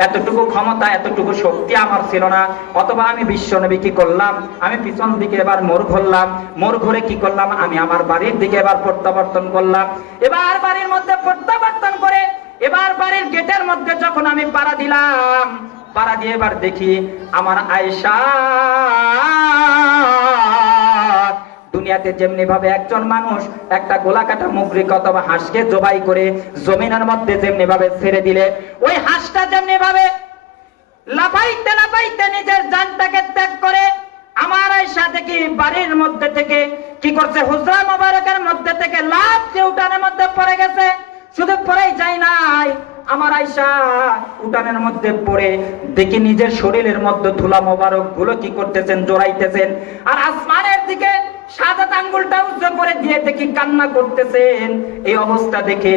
এতটুকু ক্ষমতা এতটুকু শক্তি আমার ছিল না। অথবা আমি বিশ্ব নবী কি করলাম, আমি পিছন দিকে এবার মোড় ঘুরলাম, মোড় ঘুরে কি করলাম, আমি আমার বাড়ির দিকে এবার প্রত্যাবর্তন করলাম। এবার বাড়ির মধ্যে প্রত্যাবর্তন করে এবার বাড়ির গেটের মধ্যে যখন আমি পাড়া দিলাম, পাড়া দিয়ে এবার দেখি আমার আয়েশা দুনিয়াতে যেমনি ভাবে একজন মানুষ একটা গোলা কাটা মুগরিক অথবা হাঁসকে জবাই করে জমিনের মধ্যে যেমনি ভাবে ছেড়ে দিলে, ওই হাঁসটা যেমনি ভাবে লাফাইতে লাফাইতে নিজের জানটাকে ত্যাগ করে, আমার আয়েশা দেখি বাড়ির মধ্যে থেকে কি করছে, হুজরা মোবারকের মধ্যে থেকে লাফ দিয়ে উঠানের মধ্যে পড়ে গেছে। শুধু পড়েই যায় নাই, আমার আয়েশা উঠানের মধ্যে পড়ে দেখি নিজের শরীরের মধ্যে ধুলা মোবারক গুলো কি করতেছেন, জড়াইতেছেন। আর আসমানের দিকে সাদা আঙ্গুলটা উঁচু করে দিয়ে দেখি কান্না করতেছেন। এই অবস্থা দেখে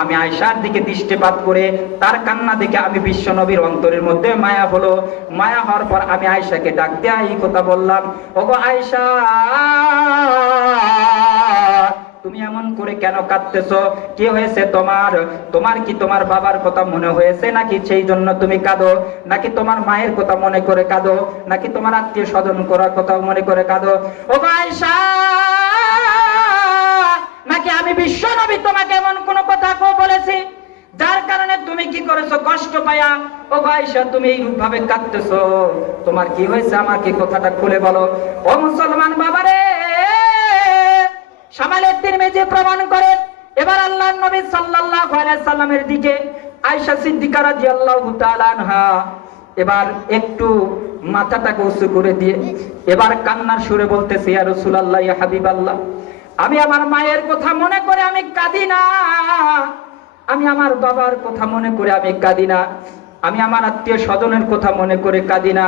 আমি আয়েশার দিকে দৃষ্টিপাত করে তার কান্না দেখে আমি বিশ্ব নবীর অন্তরের মধ্যে মায়া হলো। মায়া হওয়ার পর আমি আয়েশাকে ডাক দিয়ে এই কথা বললাম, ওগো আয়েশা, তুমি এমন করে কেন কাঁদতেছো? কি হয়েছে তোমার? তোমার কি তোমার বাবার কথা মনে হয়েছে নাকি সেই জন্য তুমি কাঁদো? নাকি তোমার মায়ের কথা মনে করে কাঁদো? নাকি তোমার আত্মীয় স্বজন করার কথা মনে করে কাঁদো? ও আয়েশা, নাকি আমি বিশ্ব নবী তোমাকে এমন কোন কথা বলেছি যার কারণে তুমি কি করেছো কষ্ট পায়া? ও আয়েশা, তুমি এইরূপ ভাবে কাঁদতেছো, তোমার কি হয়েছে? আমাকে কথাটা খুলে বলো। ও মুসলমান বাবারে, শামালের তিরমিজি প্রমাণ করেন। এবার আল্লাহর নবী সাল্লাল্লাহু আলাইহি সাল্লামের দিকে আয়েশা সিদ্দিকা রাদিয়াল্লাহু তাআলা আনহা এবার একটু মাথাটাকে উঁচু করে দিয়ে এবার কান্নার সুরে বলতেছে, ইয়া রাসূলুল্লাহ, ইয়া হাবিবাল্লাহ, আমি আমার মায়ের কথা মনে করে আমি কাঁদি না, আমি আমার বাবার কথা মনে করে আমি কাঁদি না, আমি আমার আত্মীয় স্বজনের কথা মনে করে কাঁদি না,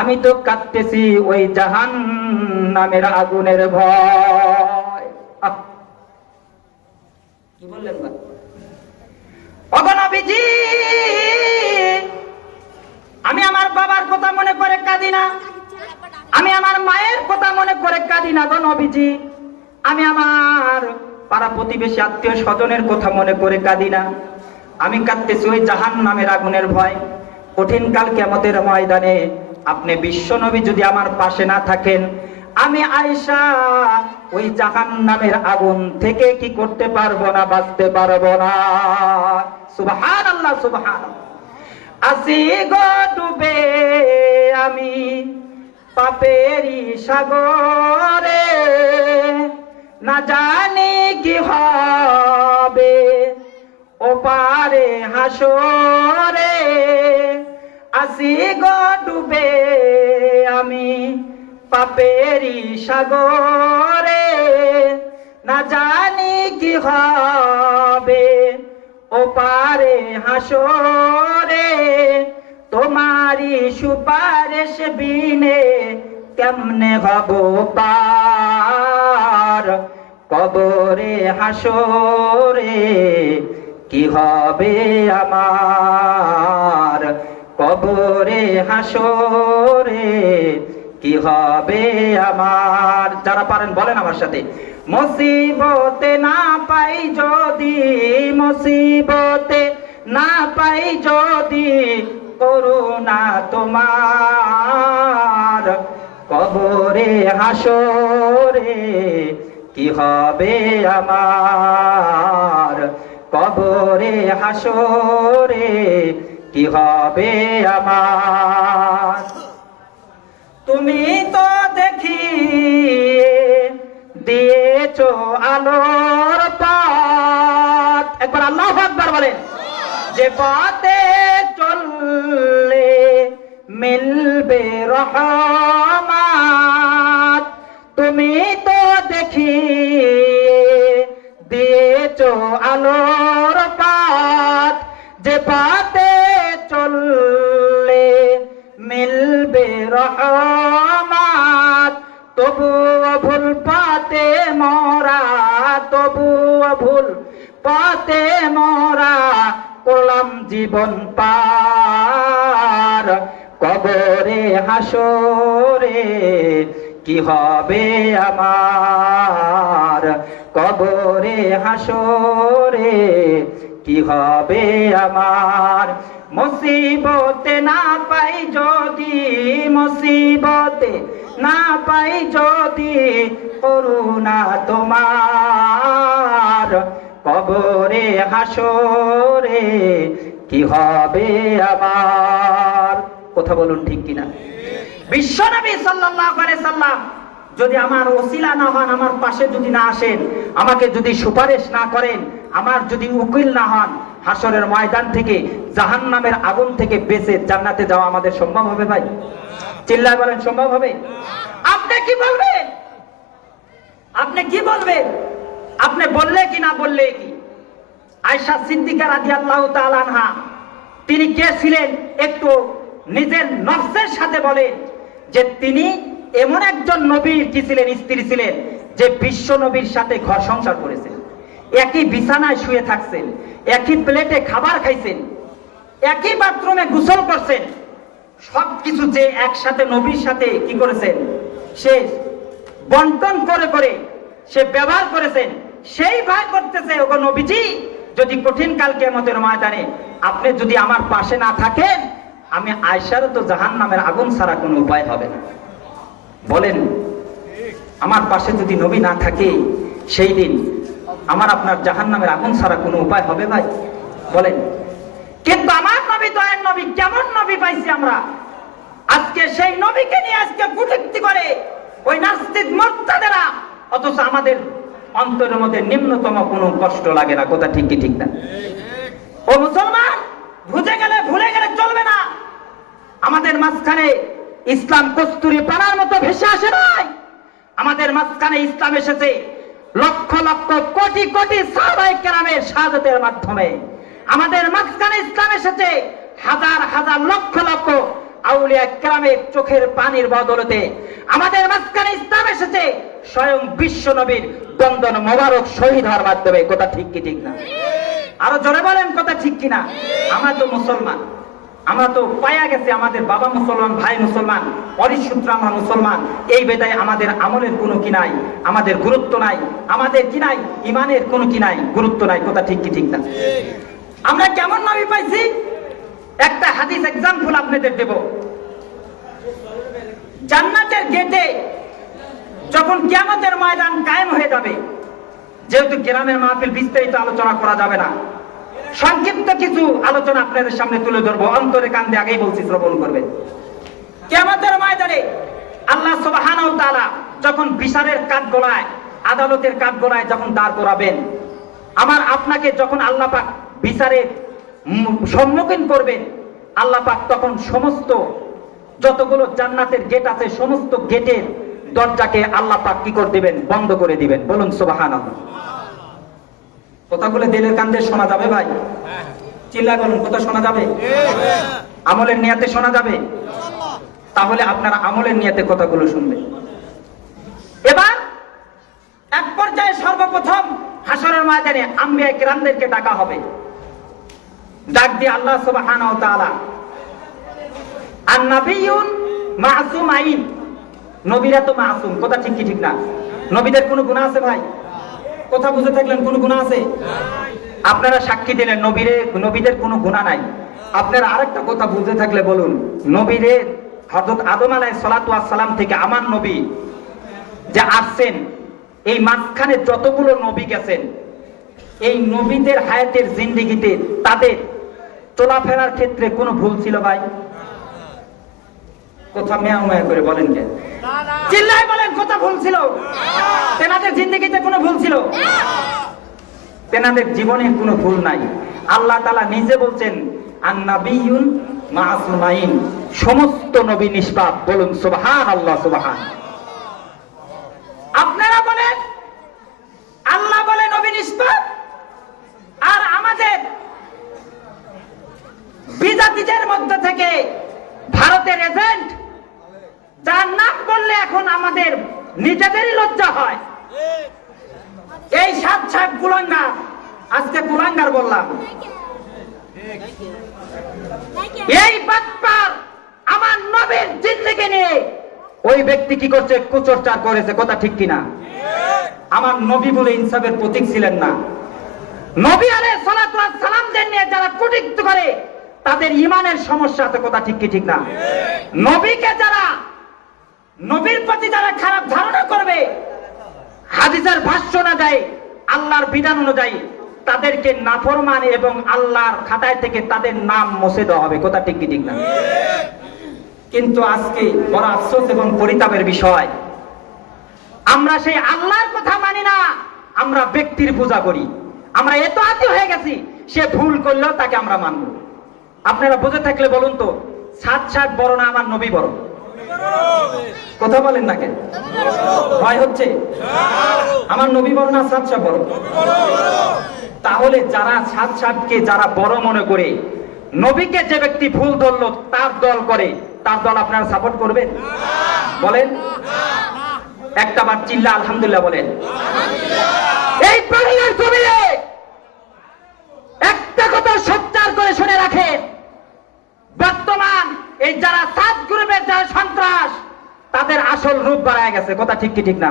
আমি তো কাঁদতেছি ওই জাহান্নামের আগুনের ভয়। কি বললেন ভাই? ওগো নবীজি, আমি আমার বাবার কথা মনে করে কাঁদি না, আমি আমার মায়ের কথা মনে করে কাঁদি না গো নবীজি, আমি আমার পাড়া প্রতিবেশী আত্মীয় স্বজনের কথা মনে করে কাঁদি না, আমি কাঁদতেছি ওই জাহান্নামের আগুনের ভয়। কঠিন কাল কিয়ামতের ময়দানে আপনি বিশ্ব নবী যদি আমার পাশে না থাকেন, আমি আয়েশা ওই জাহান্নামের আগুন থেকে কি করতে পারবো না, বাঁচতে পারবো না। সুবহানাল্লাহ, সুবহানাল্লাহ। আসি গো ডুবে আমি পাপেরই সাগরে, না জানি কি হবে ওপারে হাসরে, আসি গো ডুবে আমি পাপেরই সাগরে, না জানি কি হবে ওপারে হাসরে, তোমারি সুপারিশ বিনে কেমনে হব পার, কবরে হাসরে কি হবে আমার, কবরে হাসরে কি হবে আমার। যারা পারেন বলেন আমার সাথে, মুসিবতে না পাই যদি, মুসিবতে না পাই যদি করুণা তোমার, কবরে হাসরে কি হবে আমার, কবরে হাসরে কি হবে আমার। তুমি তো দেখি দিয়েছো আলোর পথ, একবার আকবার বলেন। যে পথে চললে মিলবে রহমত, তুমি তো দেখি দিয়েছো আলোর পথ। যে পথে চললে মিলবে রহমত, তবুও ভুল পথে মোরা, তবুও ভুল পথে মোরা করলাম জীবন পার। কবরে হাসরে কি হবে আমার, কবরে হাসরে কি হবে আমার। মুসিবতে না পাই যদি, মুসিবতে না পাই যদি করুণা তোমার, কবরে হাসরে কি হবে আমার। কথা বলুন ঠিক কিনা? বিশ্বনবী সাল্লাল্লাহু আলাইহি সাল্লাম যদি আমার ওসিলা না হন, আমার পাশে যদি না আসেন, আমাকে যদি সুপারিশ না করেন, আমার যদি উকিল না হন, হাসরের ময়দান থেকে জাহান্নামের আগুন থেকে বেঁচে জান্নাতে যাওয়া আমাদের সম্ভব হবে ভাই? চিল্লায় বলেন সম্ভব হবে? আপনি কি বলবেন? আপনি কি বলবেন? আপনি বললে কি না বললে কি? আয়েশা সিদ্দিকা রাদিয়াল্লাহু তাআলা আনহা তিনি কে ছিলেন একটু নিজের নফসের সাথে বলেন যে তিনি এমন একজন নবীর কি ছিলেন, স্ত্রী ছিলেন যে বিশ্ব নবীর সাথে ঘর সংসার করেছেন, একই বিছানায় শুয়ে থাকছেন, একই প্লেটে খাবার খাইছেন, একই বাথরুমে গোসল করছেন, সবকিছু যে একসাথে নবীর সাথে কি করেছেন, সে বন্টন করে করে সে ব্যবহার করেছেন। সেই ভয় করতেছে ওগো নবীজি, যদি কঠিন কাল কিয়ামতের ময়দানে আপনি যদি আমার পাশে না থাকেন, আমি আয়েশারও তো জাহান্নামের আগুন ছাড়া কোনো উপায় হবে না। বলেন, আমার পাশে যদি নবী না থাকে সেই দিন আমার আপনার জাহান্নামের আগুন ছাড়া কোনো উপায় হবে ভাই? বলেন। কিন্তু আমার নবী দয়ার নবী, কেমন নবী পাইছি আমরা আজকে, সেই নবীকে নিয়ে আজকে কটূক্তি করে ওই নাস্তিক মুরতাদেরা, অথচ আমাদের অন্তরের মধ্যে নিম্নতম কোনো কষ্ট লাগে না। কথা ঠিক কি ঠিক না? ও মুসলমান, ভুলে গেলে চলবে না। আমাদের মাঝখানে ইসলাম কস্তুরী পানার মতো ভেসে আসে নাই। আমাদের মাঝখানে ইসলাম এসেছে লক্ষ লক্ষ কোটি কোটি সাহাবায়ে কেরামের শাহাদাতের মাধ্যমে। আমাদের মাঝখানে ইসলাম এসেছে হাজার হাজার লক্ষ লক্ষ আউলিয়া কেরামের চোখের পানির বদলতে। আমাদের মাঝখানে ইসলাম এসেছে স্বয়ং বিশ্ব নবীর দন্দন মোবারক শহীদ হওয়ার মাধ্যমে। কথা ঠিক কি ঠিক না? আরো জোরে বলেন কথা ঠিক কিনা? আমরা তো মুসলমান, আমরা তো পায়া গেছে আমাদের বাবা মুসলমান, ভাই মুসলমান, পরিসূত্র আমরা মুসলমান। এই বেদায় আমাদের আমলের কোনো কি নাই, আমাদের গুরুত্ব নাই, আমাদের কি নাই, ইমানের কোনো কি নাই, গুরুত্ব নাই। কথা ঠিক কি ঠিক না? আমরা কেমন নবী পাইছি একটা হাদিস এক্সাম্পল আপনাদের দেব। জান্নাতের গেটে যখন কিয়ামতের ময়দান কায়েম হয়ে যাবে, যেহেতু গ্রামের মাহফিল বিস্তারিত আলোচনা করা যাবে না, সংক্ষিপ্ত কিছু আলোচনা আপনাদের সামনে তুলে ধরবো। অন্তরে কান দিয়ে আগেই বলছি, শ্রবণ করবেন। কিয়ামতের ময়দানে আল্লাহ সুবহানাহু ওয়া তাআলা যখন বিচারের কাঠগড়ায়, আদালতের কাঠগড়ায় যখন দাঁড় করাবেন, আমার আপনাকে যখন আল্লাহ পাক বিচারের সম্মুখীন করবেন, আল্লাহ পাক তখন সমস্ত যতগুলো জান্নাতের গেট আছে সমস্ত গেটের দরজাকে আল্লাহ পাক কি করে দিবেন, বন্ধ করে দিবেন। বলুন সুবহানাল্লাহ। কথাগুলো দিলের কান দিয়ে শোনা যাবে ভাই? চিল্লায় বলুন, কথা শোনা যাবে? আমলের নিয়াতে শোনা যাবে? তাহলে আপনারা আমলের নিয়াতে কথাগুলো শুনবেন। এবার এক পর্যায়ে সর্বপ্রথম হাসরের ময়দানে আম্বিয়া কিরামদেরকে ডাকা হবে। ডাক দিয়ে আল্লাহ সুবহানাহু ওয়া তাআলা আন-নাবিয়্যুন মাসুমাইন, নবীরা তো মাসুম। কথা ঠিক কি ঠিক না? নবীদের কোনো গুনাহ আছে ভাই? কথা বুঝে থাকলেন কোনো গুনাহ আছে? আপনারা সাক্ষী দিলেন নবীদের কোনো গুনাহ নাই। আপনারা আরেকটা কথা বুঝে থাকলে বলুন, নবীদের হযরত আদম আলাইহিস সালাতু ওয়াস সালাম থেকে আমার নবী যে আসছেন, এই মাঝখানে যতগুলো নবী গেছেন, এই নবীদের হায়াতের জিন্দেগিতে তাদের চলাফেরার ক্ষেত্রে কোনো ভুল ছিল ভাই? কথা মেয়া মেয়া করে বলেন কে? চিল্লায় বলেন, কথা ভুল ছিল? তেনাদের জিন্দেগিতে কোনো ভুল ছিল? তেনাদের জীবনে কোনো ভুল নাই। আল্লাহ তাআলা নিজে বলছেন আন-নাবিয়্যুন মাসুমাইন, সমস্ত নবী নিষ্পাপ। বলুন সুবহানাল্লাহ, সুবহান। আপনারা বলেন আল্লাহ বলে নবী নিষ্পাপ, আর আমাদের বিজাতিদের মধ্যে থেকে ভারতের এজেন্ট, যার নাম বললে এখন আমাদের নিজেদেরই লজ্জা হয়, এই সাত কুলাঙ্গার, আজকে কুলাঙ্গার বললাম, এই বাটপার আমার নবীর জিন্দেগি নিয়ে ওই ব্যক্তি কি করছে? কুচর্চা করেছে। কথা ঠিক কিনা? আমার নবী বলে ইনসাফের প্রতীক ছিলেন না। নবী আলাইহিস সালাতু ওয়াস সালামদের নিয়ে যারা কটূক্তি করে তাদের ঈমানের সমস্যা আছে। কথা ঠিক কি ঠিক না? নবীকে যারা, নবীর প্রতি যারা খারাপ ধারণা করবে, হাদিসের ভাষ্য না দেয়, আল্লাহর বিধান অনুযায়ী তাদেরকে নাফরমান এবং আল্লাহর খাতায় থেকে তাদের নাম মুছে দেওয়া হবে। কথা ঠিক কি ঠিক না? কিন্তু আজকে বড় আফসোস এবং পরিতাপের বিষয়, আমরা সেই আল্লাহর কথা মানি না, আমরা ব্যক্তির পূজা করি। আমরা এত আতি হয়ে গেছি, সে ভুল করলেও তাকে আমরা মানব। আপনারা বুঝে থাকলে বলুন তো, 7 বড় না আমার নবী বড়? কথা বলেন না কেন? ভয় হচ্ছে? আমার নবী বড় না 7 বড়? তাহলে যারা 7কে যারা বড় মনে করে, নবীকে যে ব্যক্তি ভুল ধরলো তার দল করে, তার দল আপনারা সাপোর্ট করবেন? বলেন একটা বার চিল্লা আলহামদুলিল্লাহ বলেন। এই বাংলার জমিনে একটা কথা সচ্চার করে শুনে রাখেন, বর্তমান এই যারা 7 গ্রুপের যারা সন্ত্রাস, তাদের আসল রূপ বাড়ায় গেছে। কথা ঠিক কি ঠিক না?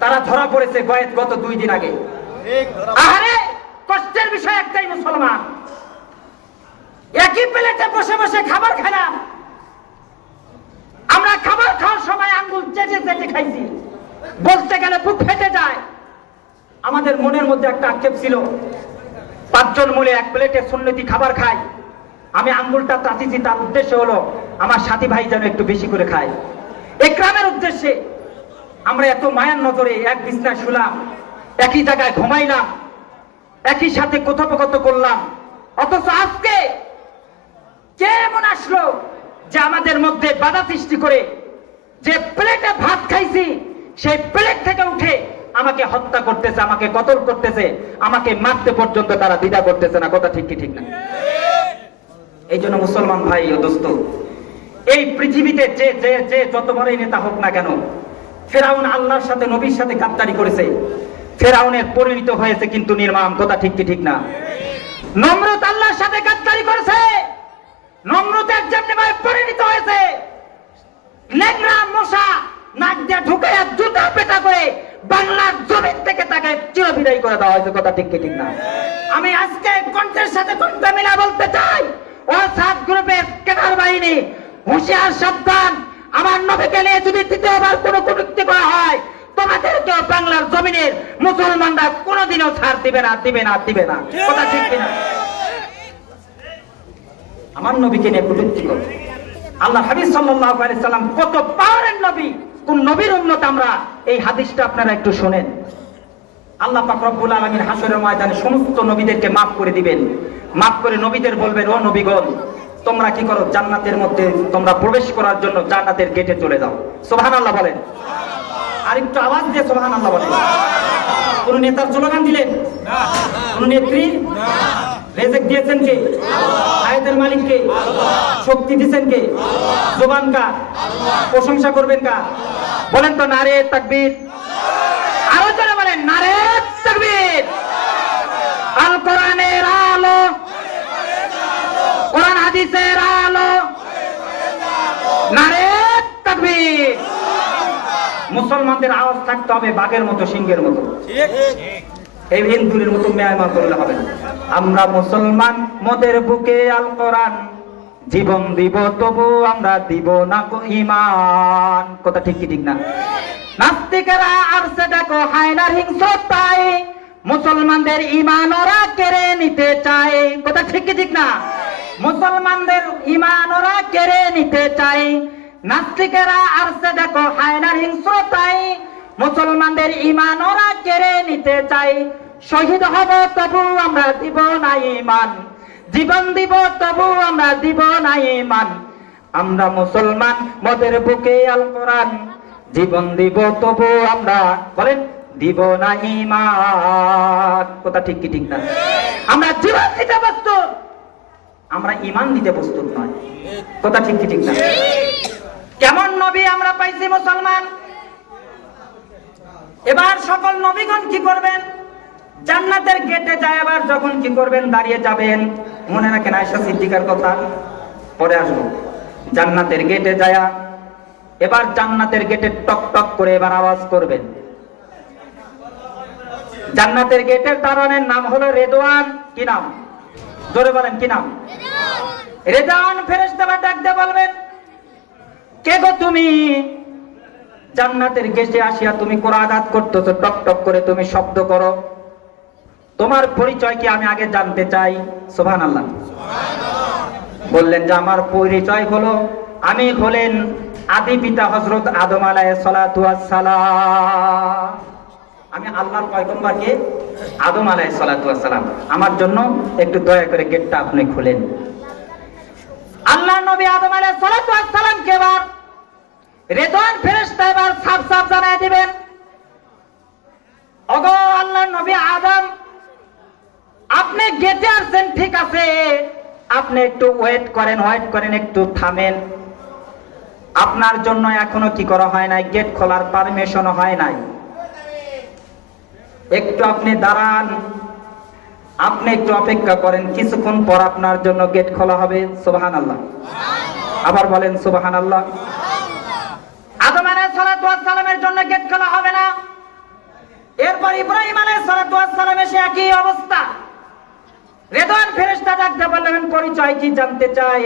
তারা ধরা পড়েছে গত 2 দিন আগে। আরে কষ্টের বিষয় একটাই, মুসলমান একই প্লেটে বসে বসে খাবার খেলাম, আমরা খাবার খাওয়ার সময় আঙ্গুল চেটে চেটে খাইছি, বলতে গেলে বুক ফেটে যায়। আমাদের মনের মধ্যে একটা আক্ষেপ ছিল, 5 জন মিলে এক প্লেটে সুন্নতি খাবার খাই, আমি আঙ্গুলটা চাচিছি, তার উদ্দেশ্য হলো আমার সাথী ভাই যেন একটু বেশি করে খায়। ইকরামের উদ্দেশ্যে আমরা এত মায়ার নজরে এক বিছনায় শুলাম, একই জায়গায় ঘুমাইলাম, একই সাথে কথোপকথন করলাম। অথচ আজকে কে এমন আসলো যে আমাদের মধ্যে বাধা সৃষ্টি করে, যে প্লেটে ভাত খাইছি সেই প্লেট থেকে উঠে আমাকে হত্যা করতেছে, আমাকে কতল করতেছে, আমাকে মারতে পর্যন্ত তারা দ্বিধা করতেছে না। কথা ঠিক কি ঠিক না? এই জন্য মুসলমান ভাই ও দোস্ত, এই পৃথিবীতে যে যে যে যত বড়ই নেতা হোক না কেন, ফেরাউন আল্লাহর সাথে নবীর সাথে গাদ্দারি করেছে, ফেরাউনের পরিণত হয়েছে কিন্তু নির্মম। কথা ঠিক কি ঠিক না? নমরুদ আল্লাহর সাথে গাদ্দারি করেছে, নমরুদের যেমনি ভাবে পরিণত হয়েছে, লেংরা মশা নাক দিয়ে ঢুকে জুতা পেটা করে বাংলার জমিন থেকে তাকে চিরবিদায় করে দেওয়া হয়েছে। কথা ঠিক কি ঠিক না? আমি আজকে কণ্ঠের সাথে কণ্ঠ মিলা বলতে চাই, ও 7 গ্রুপের কেনার বাহিনী, হুঁশিয়ার সাবধান। আমার নবীকে নিয়ে যদি দ্বিতীয়বার কোনো কটূক্তি করা হয়, তোমাদেরকেও বাংলার জমিনের মুসলমানরা কোনোদিনও ছাড় দিবে না, দিবে না, দিবে না। কথা ঠিক কিনা? আমার নবীকে নিয়ে কটূক্তি করো। আল্লাহ হাবিব সাল্লাল্লাহু আলাইহি সাল্লাম কত পাওয়ারের নবী, কোন নবীর উম্মত আমরা, এই হাদিসটা আপনারা একটু শুনেন। আল্লাহ পাক রব্বুল আলামিন হাশরের ময়দানে সমস্ত নবীদেরকে মাফ করে দিবেন, মাফ করে নবীদের বলবেন, ও নবীগণ তোমরা কি করো, জান্নাতের মধ্যে তোমরা প্রবেশ করার জন্য জান্নাতের গেটে চলে যাও। সুবহানাল্লাহ বলেন। আর একটু আওয়াজ দিয়ে সুবহানাল্লাহ বলেন। কোন নেতার স্লোগান দিলেন? কোন নেত্রী? রেজেক দিয়েছেন কে? আয়াতের মালিক কে? শক্তি দিয়েছেন কে? জবান কার? প্রশংসা করবেন কার? বলেন তো নারে তাকবীর। আরো জোরে বলেন নারে তাকবীর। আল কোরআনের আলো, কোরআন হাদিসের আলো, নারে তাকবীর। মুসলমানদের আওয়াজ থাকতে হবে বাঘের মতো, সিংহের মতো, এই হিন্দুরের মতো মেয়ামান করলে হবে না। আমরা মুসলমান, মোদের বুকে আল কোরআন, জীবন দিব তবু আমরা দিব না ঈমান। কথা ঠিক কি ঠিক না? নাস্তিকেরা আর সে দেখো হায়নার হিংস্রতায় মুসলমানদের ঈমান ওরা কেড়ে নিতে চায়। কথা ঠিক কি ঠিক না? মুসলমানদের ঈমান ওরা কেড়ে নিতে চায়। নাস্তিকেরা আর সে দেখো হায়নার হিংস্রতায় মুসলমানদের ঈমান ওরা কেড়ে নিতে চায়। শহীদ হব তবু আমরা দিব না ঈমান, জীবন দিব তবু আমরা দিব না ঈমান, আমরা মুসলমান মোদের বুকে আল কোরআন, জীবন দিব তবু আমরা বলেন দিব না ঈমান। কথা ঠিক কি ঠিক না? আমরা জীবন দিতে প্রস্তুত, আমরা ঈমান দিতে প্রস্তুত নয়। কথা ঠিক কি ঠিক না? কেমন নবী আমরা পাইছি মুসলমান? এবার সকল নবীগণ কি করবেন? জান্নাতের গেটে যায় এবার যখন কি করবেন? দাঁড়িয়ে যাবেন। মনে রাখেন আয়েশা সিদ্দিকার কথা, পরে আসবো। জান্নাতের গেটে যায় এবার জান্নাতের গেটে টক টক করে এবার আওয়াজ করবেন। জান্নাতের গেটের দারোয়ানের নাম হলো রেদওয়ান। কি নাম? জোরে বলেন কি নাম? রেদওয়ান। ফেরেশতা ডাক দিয়ে বলবেন, কে গো তুমি? জান্নাতের গেটে আসিয়া তুমি কোরআনাত করতেছো, টক টক করে তুমি শব্দ করো, তোমার পরিচয় কি আমি আগে জানতে চাই। সুবহানাল্লাহ। বললেন যে আমার পরিচয় হলো আমি হলেন আদি পিতা হযরত আদম আলাইহিস সালাতু ওয়াস সালাম। আমি আল্লাহর পয়গম্বর কে? আদম আলাইহিস সালাতু ওয়াস সালাম। আমার জন্য একটু দয়া করে গেটটা আপনি খুলেন। আল্লাহর নবী আদম আলাইহিস সালাতু ওয়াস সালাম কে এবার রেদওয়ান ফেরেশতা এবার সাফ সাফ জানায় দিবেন, ওগো আল্লাহর নবী আদম, আপনি গেটে আসছেন ঠিক আছে, আপনি একটু ওয়েট করেন, একটু থামেন। আপনার জন্য এখনো কি করা হয় নাই? গেট খোলার পারমিশন হয় নাই। একটু আপনি দাঁড়ান, আপনি একটু অপেক্ষা করেন, কিছুক্ষণ পর আপনার জন্য গেট খোলা হবে। সুবহানাল্লাহ। আবার বলেন সুবহানাল্লাহ। আদম আলাইহিস সালাতু ওয়াস সালামের জন্য গেট খোলা হবে না। এরপর ইব্রাহিম আলাইহিস সালাতু ওয়াস সালাম এসে একই অবস্থা। রেদওয়ান ফেরেশতা ডাকতে বললেন, পরিচয় কি জানতে চাই?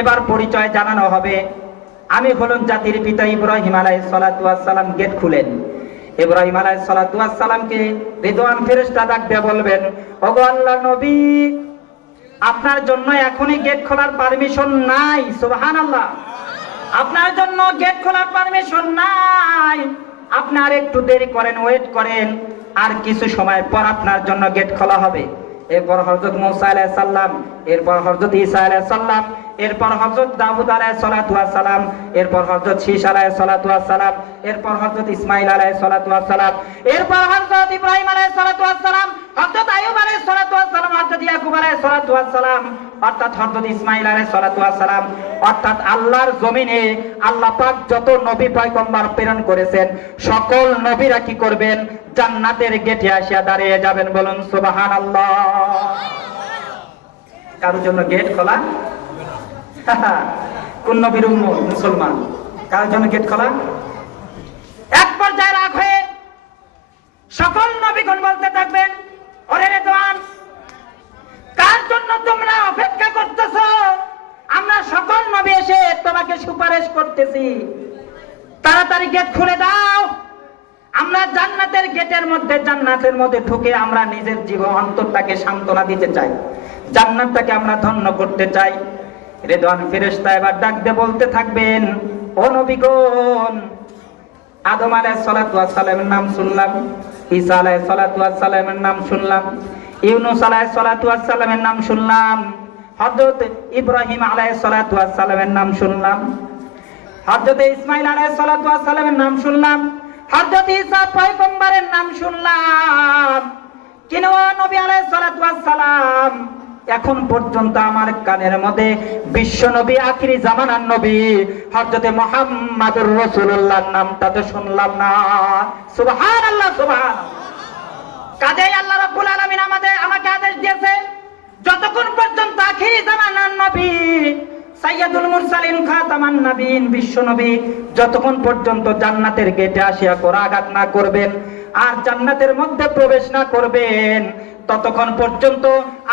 এবার পরিচয় জানানো হবে। আমি হলাম জাতির পিতা ইব্রাহিম আলাইহিস সালাতু ওয়াস সালাম। গেট খুলেন। ইব্রাহিম আলাইহিস সালাতু ওয়াস সালামকে রেদওয়ান ফেরেশতা ডাকতে বলবেন, ওগো আল্লাহর নবী, আপনার জন্য এখনই গেট খোলার পারমিশন নাই। সুবহানাল্লাহ। আপনার জন্য গেট খোলার পারমিশন নাই, আপনি আর একটু দেরি করেন, ওয়েট করেন, আর কিছু সময় পর আপনার জন্য গেট খোলা হবে। এরপর হযরত মুসা আলাইহিস সালাম, এরপর হযরত ঈসা আলাইহিস সালাম, এরপর হযরত দাউদ আলাইহিস সালাতু ওয়াস সালাম, এরপর হযরত শীশ আলাইহিস সালাতু ওয়াস সালাম, এরপর হযরত ইসমাঈল আলাইহিস সালাতু ওয়াস সালাম, এরপর হযরত ইব্রাহিম আলাইহিস সালাতু ওয়াস সালাম, হযরত আইয়ুব আলাইহিস সালাতু ওয়াস সালাম, হযরত ইয়াকুব আলাইহিস সালাতু ওয়াস সালাম, অর্থাৎ হযরত ইসমাঈল আলাইহিস সালাতু ওয়াস সালাম, অর্থাৎ আল্লাহর জমিনে আল্লাহ পাক যত নবী পয়গম্বর প্রেরণ করেছেন সকল নবীরা কি করবেন? জান্নাতের গেটে আসিয়া দাঁড়িয়ে যাবেন। বলুন সুবহানাল্লাহ। কারোর জন্য গেট খোলা? কোন নবীর উম্মত? মুসলমান। কারোর জন্য গেট খোলা? এক পর্যায়ে রাগ হয়ে সকল নবীগণ বলতে থাকবেন, ওরে রেদওয়ান, কার জন্য তোমরা অপেক্ষা করতেছো? আমরা সকল নবী এসে তোমাকে সুপারিশ করতেছি, তাড়াতাড়ি গেট খুলে দাও। আমরা জান্নাতের গেটের মধ্যে, জান্নাতের মধ্যে ঢুকে আমরা নিজের জীবন অন্তরটাকে সান্ত্বনা দিতে চাই, জান্নাতটাকে আমরা ধন্য করতে চাই। রেদওয়ান ফেরেশতা এবার ডাক দিয়ে বলতে থাকবেন, ও নবীগণ, আদম আলাইহিস সালাতু ওয়াস সালামের নাম শুনলাম, ঈসা আলাইহিস সালাতু ওয়াস সালামের নাম শুনলাম, ইউনূস আলাইহিস সালাতু ওয়াস সালামের নাম শুনলাম, হযরত ইব্রাহিম আলাইহিস সালাতু ওয়াস সালামের নাম শুনলাম, হযরত ইসমাঈল আলাইহিস সালাতু ওয়াস সালামের নাম শুনলাম, হযরত ঈসা পয়গম্বরের নাম শুনলাম, কিন্তু নবী আলাইহিস সালাতু ওয়াস সালাম এখন পর্যন্ত আমার কানের মধ্যে বিশ্ব নবী, আখিরি জামানার নবী হযরত মুহাম্মদুর রাসূলুল্লাহর নামটা তো শুনলাম না। সুবহানাল্লাহ, সুবহানাল্লাহ। কাজেই আল্লাহ রাব্বুল আলামিন আমাকে আদেশ দিয়েছে, যতক্ষণ পর্যন্ত আখিরি জামানার নবী সাইয়্যিদুল মুরসালিন খাতামান নবীন বিশ্ব নবী যতক্ষণ পর্যন্ত জান্নাতের গেটে আসিয়া কোরাঘাত না করবেন আর জান্নাতের মধ্যে প্রবেশ না করবেন, ততক্ষণ পর্যন্ত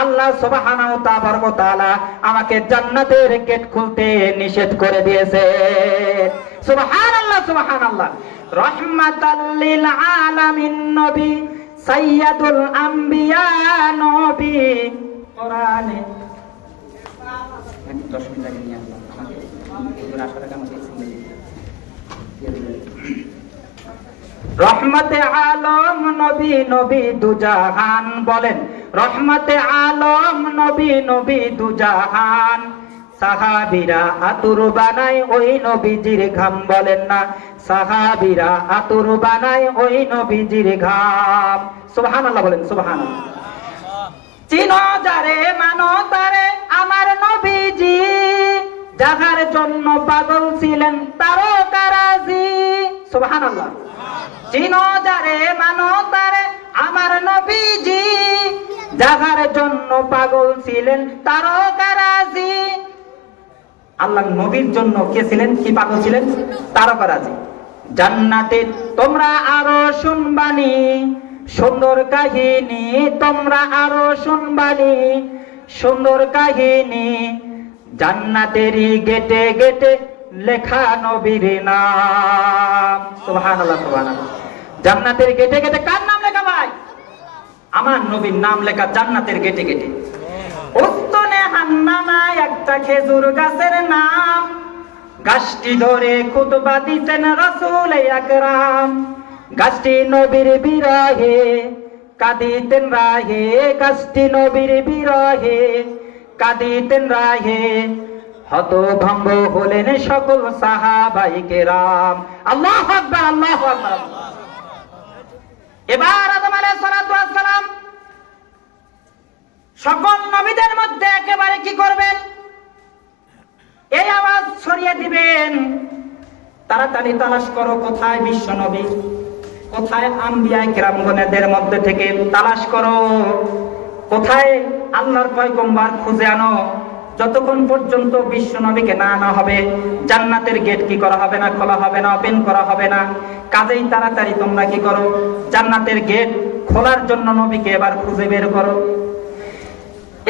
আল্লাহ সুবহানাহু ওয়া তাআলা আমাকে জান্নাতের গেট খুলতে নিষেধ করে দিয়েছে। সুবহানাল্লাহ, সুবহানাল্লাহ। রাহমাতাল লিল আলামিন নবী, সাইয়্যিদুল আম্বিয়া নবী, কোরআনে 10 মিনিট আগে নিয়ে আসলাম আমাকে 800 টাকা আমাকে দিয়ে দিবেন। রহমতে আলম নবী, নবী দুজাহান। বলেন রহমতে আলম নবী, নবী দুজাহান। সাহাবীরা আতুর বানায় ওই নবীজির ঘাম। বলেন না, সাহাবীরা আতুর বানায় ওই নবীজির ঘাম। সুবহানাল্লাহ বলেন, সুবহানাল্লাহ। চিনো যারে মানো তারে আমার নবীজি, যাহার জন্য পাগল ছিলেন তারকারাজি। সুবহানাল্লাহ। চিনো যারে মানো তারে আমার নবীজি, যাহার জন্য পাগল ছিলেন তারকারাজি। আল্লাহ নবীর জন্য কে ছিলেন, কি পাগল ছিলেন? তারকারাজি। জান্নাতে তোমরা আরো শুনবানি সুন্দর কাহিনী, তোমরা আরো শুনবানি সুন্দর কাহিনী। জান্নাতেরই গেটে গেটে লেখা নবীর নাম। সুবহানাল্লাহ, সুবহানাল্লাহ। জান্নাতের গেটে গেটে কার নাম লেখা ভাই? আমার নবীর নাম লেখা জান্নাতের গেটে গেটে। উস্তনে হান্নানা একটা খেজুর গাছের নাম, গাছটি ধরে খুতবা দিতেন রাসূল আকরাম। গাছটি নবীর বিরহে কাঁদিতেন রাহে, গাছটি নবীর বিরহে কাঁদিতেন রাহে। হতভম্ব হলেন সকল সাহাবায়ে কেরাম। আল্লাহু আকবার, আল্লাহু আকবার। এবার আদম আলাইহিস সালাতু ওয়াস সালাম সকল নবীদের মধ্যে একেবারে কি করবেন? এই আওয়াজ ছড়িয়ে দিবেন, তাড়াতাড়ি তালাশ করো কোথায় বিশ্ব নবী, কোথায় আম্বিয়া কিরামগণের মধ্যে থেকে তালাশ করো, কোথায় আল্লাহর পয়গম্বর খুঁজে আনো। যতক্ষণ পর্যন্ত বিশ্ব নবীকে না আনা হবে, জান্নাতের গেট কি করা হবে না, খোলা হবে না, ওপেন করা হবে না। কাজেই তাড়াতাড়ি তোমরা কি করো, জান্নাতের গেট খোলার জন্য নবীকে এবার খুঁজে বের করো।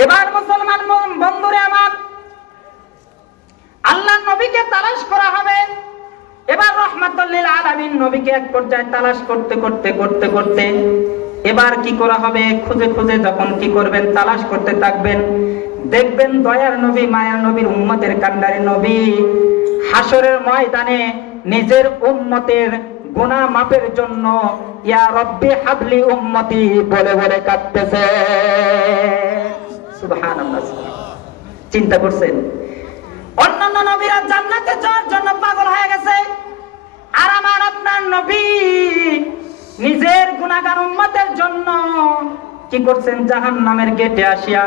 এবার মুসলমান বন্ধুরে আমার, আল্লাহ নবীকে তালাশ করা হবে। এবার রাহমাতুল লিল আলামিন নবীকে এক পর্যায়ে তালাশ করতে করতে করতে করতে এবার কি করা হবে, খুঁজে খুঁজে যখন কি করবেন, তালাশ করতে থাকবেন, দেখবেন দয়ার নবী, মায়ার নবীর উম্মতের কান্ডারি নবী হাসরের ময়দানে নিজের উম্মতের গুনাহ মাপের জন্য ইয়া রব্বি হাবলি উম্মতি বলে বলে কাঁদতেছে। সুবহানাল্লাহ। চিন্তা করছেন, অন্যান্য নবীরা জান্নাতে যাওয়ার জন্য পাগল হয়ে গেছে, আর আমার আপনার নবী নিজের গুনাহগার উম্মতের জন্য কি করছেন, জাহান্নামের গেটে আসিয়া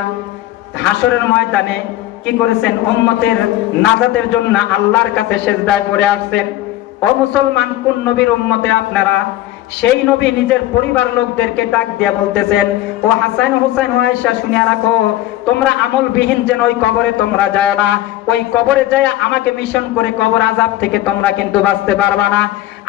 হাসরের ময়দানে কি করেছেন, উম্মতের নাজাতের জন্য আল্লাহর কাছে সিজদায় পড়ে আসছেন। ও মুসলমান, কোন নবীর উম্মতে আপনারা? সেই নবী নিজের পরিবার লোকদেরকে ডাক দিয়ে বলতেছেন, ও হাসান হোসেন ও আয়েশা, শুনিয়া রাখো, তোমরা আমলবিহীন যেন ওই কবরে তোমরা যায় না। ওই কবরে যায় আমাকে মিশন করে কবর আযাব থেকে তোমরা কিন্তু বাঁচতে পারবা না।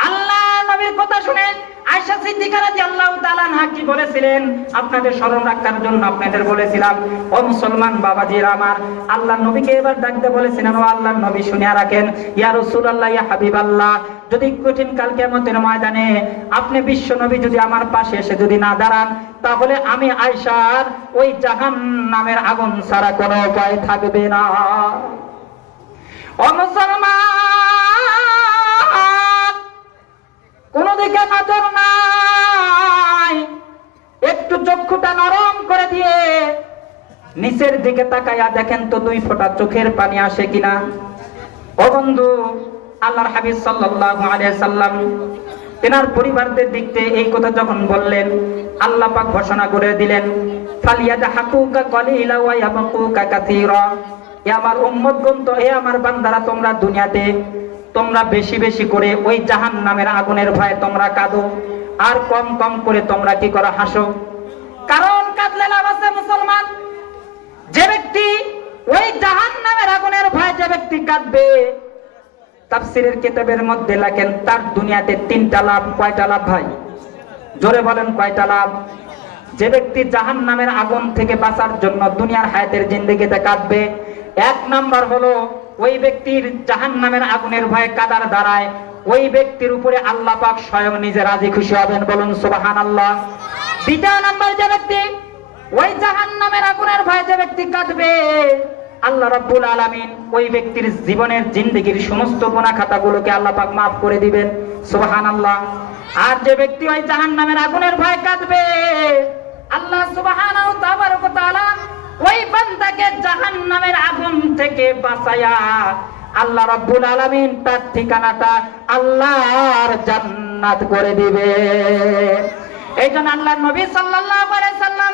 আল্লাহ নবীর কথা শুনে আয়েশা সিদ্দিকা রাদিয়াল্লাহু তাআলা আনহা কি বলেছিলেন, আপনাদের স্মরণ রাখার জন্য আপনাদের বলেছিলাম। ও মুসলমান বাবাজিরা আমার, আল্লাহ নবীকে এবার ডাক দিয়ে বলেছিলেন, ও আল্লাহর নবী শুনিয়া রাখেন, ইয়া রাসূলুল্লাহ, ইয়া হাবিবাল্লাহ, যদি কঠিন কাল কিয়ামতের ময়দানে আপনি বিশ্ব নবী যদি আমার পাশে এসে যদি না দাঁড়ান, তাহলে আমি আয়েশার ওই জাহান্নামের আগুন ছাড়া কোনো উপায় থাকবে না। ও মুসলমান, কোন দিকে নজর নাই, একটু চক্ষুটা নরম করে দিয়ে নিচের দিকে তাকাইয়া দেখেন তো 2 ফোঁটা চোখের পানি আসে কিনা। ও বন্ধু, আল্লাহর হাবিব সাল্লাল্লাহু আলাইহি সাল্লাম তেনার পরিবারদের দিক থেকে এই কথা যখন বললেন, আল্লাহ পাক ঘোষণা করে দিলেন, ফালিয়াদহাকুকা কালিলা ওয়া ইয়াবকুকা কাসীরা। এ আমার উম্মতগণ, তো এ আমার বান্দারা, তোমরা দুনিয়াতে তোমরা বেশি বেশি করে ওই জাহান্নামের আগুনের ভয়ে তোমরা কাঁদো, আর কম কম করে তোমরা কি করো, হাসো। কারণ কাঁদলে লাভ আছে মুসলমান। যে ব্যক্তি ওই জাহান্নামের আগুনের ভয়ে যে ব্যক্তি কাঁদবে, তাফসীরের কিতাবের মধ্যে লেখেন তার দুনিয়াতে 3টা লাভ। কয়টা লাভ ভাই? জোরে বলেন, কয়টা লাভ? যে ব্যক্তি জাহান্নামের আগুন থেকে বাঁচার জন্য দুনিয়ার হায়াতের জিন্দেগিতে কাঁদবে, 1 নাম্বার হলো ওই ব্যক্তির জাহান্নামের আগুনের ভয়ে কাঁদার দ্বারায় ওই ব্যক্তির উপরে আল্লাহ পাক স্বয়ং নিজে রাজি খুশি হবেন। বলুন সুবহানাল্লাহ। 2 নাম্বার, যে ব্যক্তি ওই জাহান্নামের আগুনের ভয়ে যে ব্যক্তি কাঁদবে, আল্লাহ রাব্বুল আলামিন ওই ব্যক্তির জীবনের জিন্দেগির সমস্ত গুনাহ খাতাগুলোকে আল্লাহ পাক মাফ করে দিবেন। সুবহানাল্লাহ। আর যে ব্যক্তি ওই জাহান্নামের আগুনের ভয় কাঁদবে, আল্লাহ সুবহানাহু ওয়া তাআলা ওই বান্দাকে জাহান্নামের আগুন থেকে বাঁচায়া আল্লাহ রাব্বুল আলামিন তার ঠিকানাটা আল্লাহর জান্নাত করে দিবে। এইজন্য আল্লাহর নবী সাল্লাল্লাহু আলাইহি সাল্লাম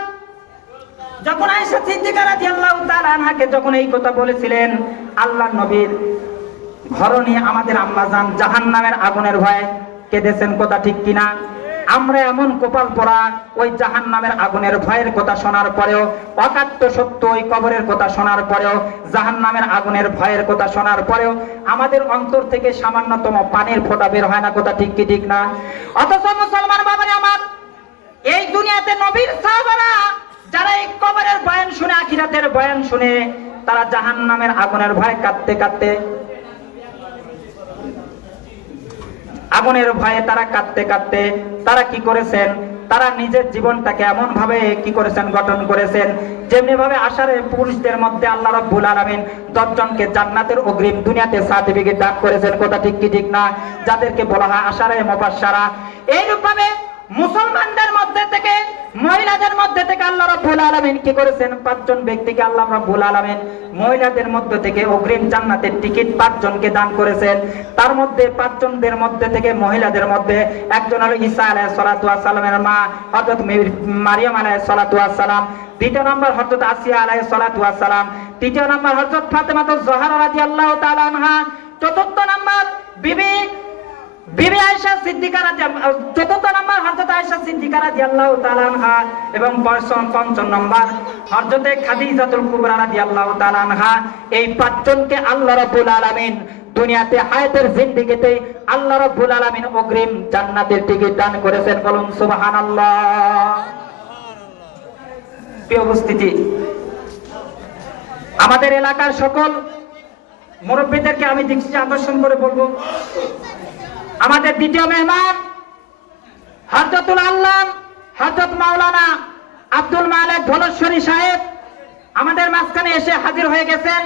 যখন আয়েশা সিদ্দিকা রাদিয়াল্লাহু তাআলা আনহাকে যখন এই কথা বলেছিলেন, আল্লাহর নবীর ঘরণী আমাদের আম্মাজান জাহান্নামের আগুনের ভয়ে কেঁদেছেন, কথা ঠিক কিনা? আমরা এমন কপাল পরা ওই জাহান্নামের আগুনের ভয়ের কথা শোনার পরেও, অকাট্য সত্য ওই কবরের কথা শোনার পরেও, জাহান্নামের আগুনের ভয়ের কথা শোনার পরেও আমাদের অন্তর থেকে সামান্যতম পানির ফোঁটা বের হয় না, কথা ঠিক কি ঠিক না? অথচ মুসলমান বাবারে আমার, এই দুনিয়াতে নবীর সাহাবারা যারা এই কবরের বয়ান শুনে, আখিরাতের বয়ান শুনে, তারা জাহান্নামের আগুনের ভয় কাঁদতে কাঁদতে, আগুনের ভয়ে তারা কাঁদতে কাঁদতে তারা কি করেছেন? তারা নিজের জীবনটাকে এমন ভাবে কি করেছেন? গঠন করেছেন যেমনি ভাবে আশারের পুরুষদের মধ্যে আল্লাহ রাব্বুল আলামিন 10 জনকে জান্নাতের অগ্রিম দুনিয়াতে সার্টিফিকেট দান করেছেন, কথা ঠিক কি ঠিক না? যাদেরকে বলা হয় আশারে মুবাশশারা। এইরূপ ভাবে মুসলমানদের মধ্যে থেকে, মহিলাদের মধ্যে থেকে আল্লাহ রাব্বুল আলামিন কি করেছেন? 5 জন ব্যক্তিকে আল্লাহ রাব্বুল আলামিন মহিলাদের মধ্যে থেকে অগ্রিম জান্নাতের টিকিট 5 জনকে দান করেছেন। তার মধ্যে 5 জনদের মধ্যে থেকে মহিলাদের মধ্যে একজন হলো ঈসা আলাইহিস সালাতু ওয়াস সালামের মা হযরত মারিয়াম আলাইহিস সালাতু ওয়াস সালাম, দ্বিতীয় নম্বর হযরত আসিয়া আলাইহিস সালাতু ওয়াস সালাম, তৃতীয় নম্বর হযরত ফাতেমাতুজ জোহরা রাদিয়াল্লাহু তাআলা আনহা, চতুর্থ নম্বর বিবি আয়েশা সিদ্দিকা রাদিয়াল্লাহু, চতুর্থ নম্বর হযরত আয়েশা সিদ্দিকা রাদিয়াল্লাহু তাআলা আনহা, এবং পঞ্চম নম্বর হযরত খাদিজাতুল কুবরা রাদিয়াল্লাহু তাআলা আনহা। এই 5 জনকে আল্লাহ রাব্বুল আলামিন দুনিয়াতে হায়াতের জিন্দেগিতে আল্লাহ রাব্বুল আলামিন অগ্রিম জান্নাতের টিকিট দান করেছেন, বলুন সুবহানাল্লাহ। প্রিয় উপস্থিতি, আমাদের এলাকার সকল মুরব্বীদেরকে আমি দৃষ্টি আকর্ষণ করে বলবো, আমাদের দ্বিতীয় মেহমান হযরতুল আল্লাহ হযরত মাওলানা আব্দুল মালেক ধলেশ্বরী সাহেব আমাদের মাঝখানে এসে হাজির হয়ে গেছেন।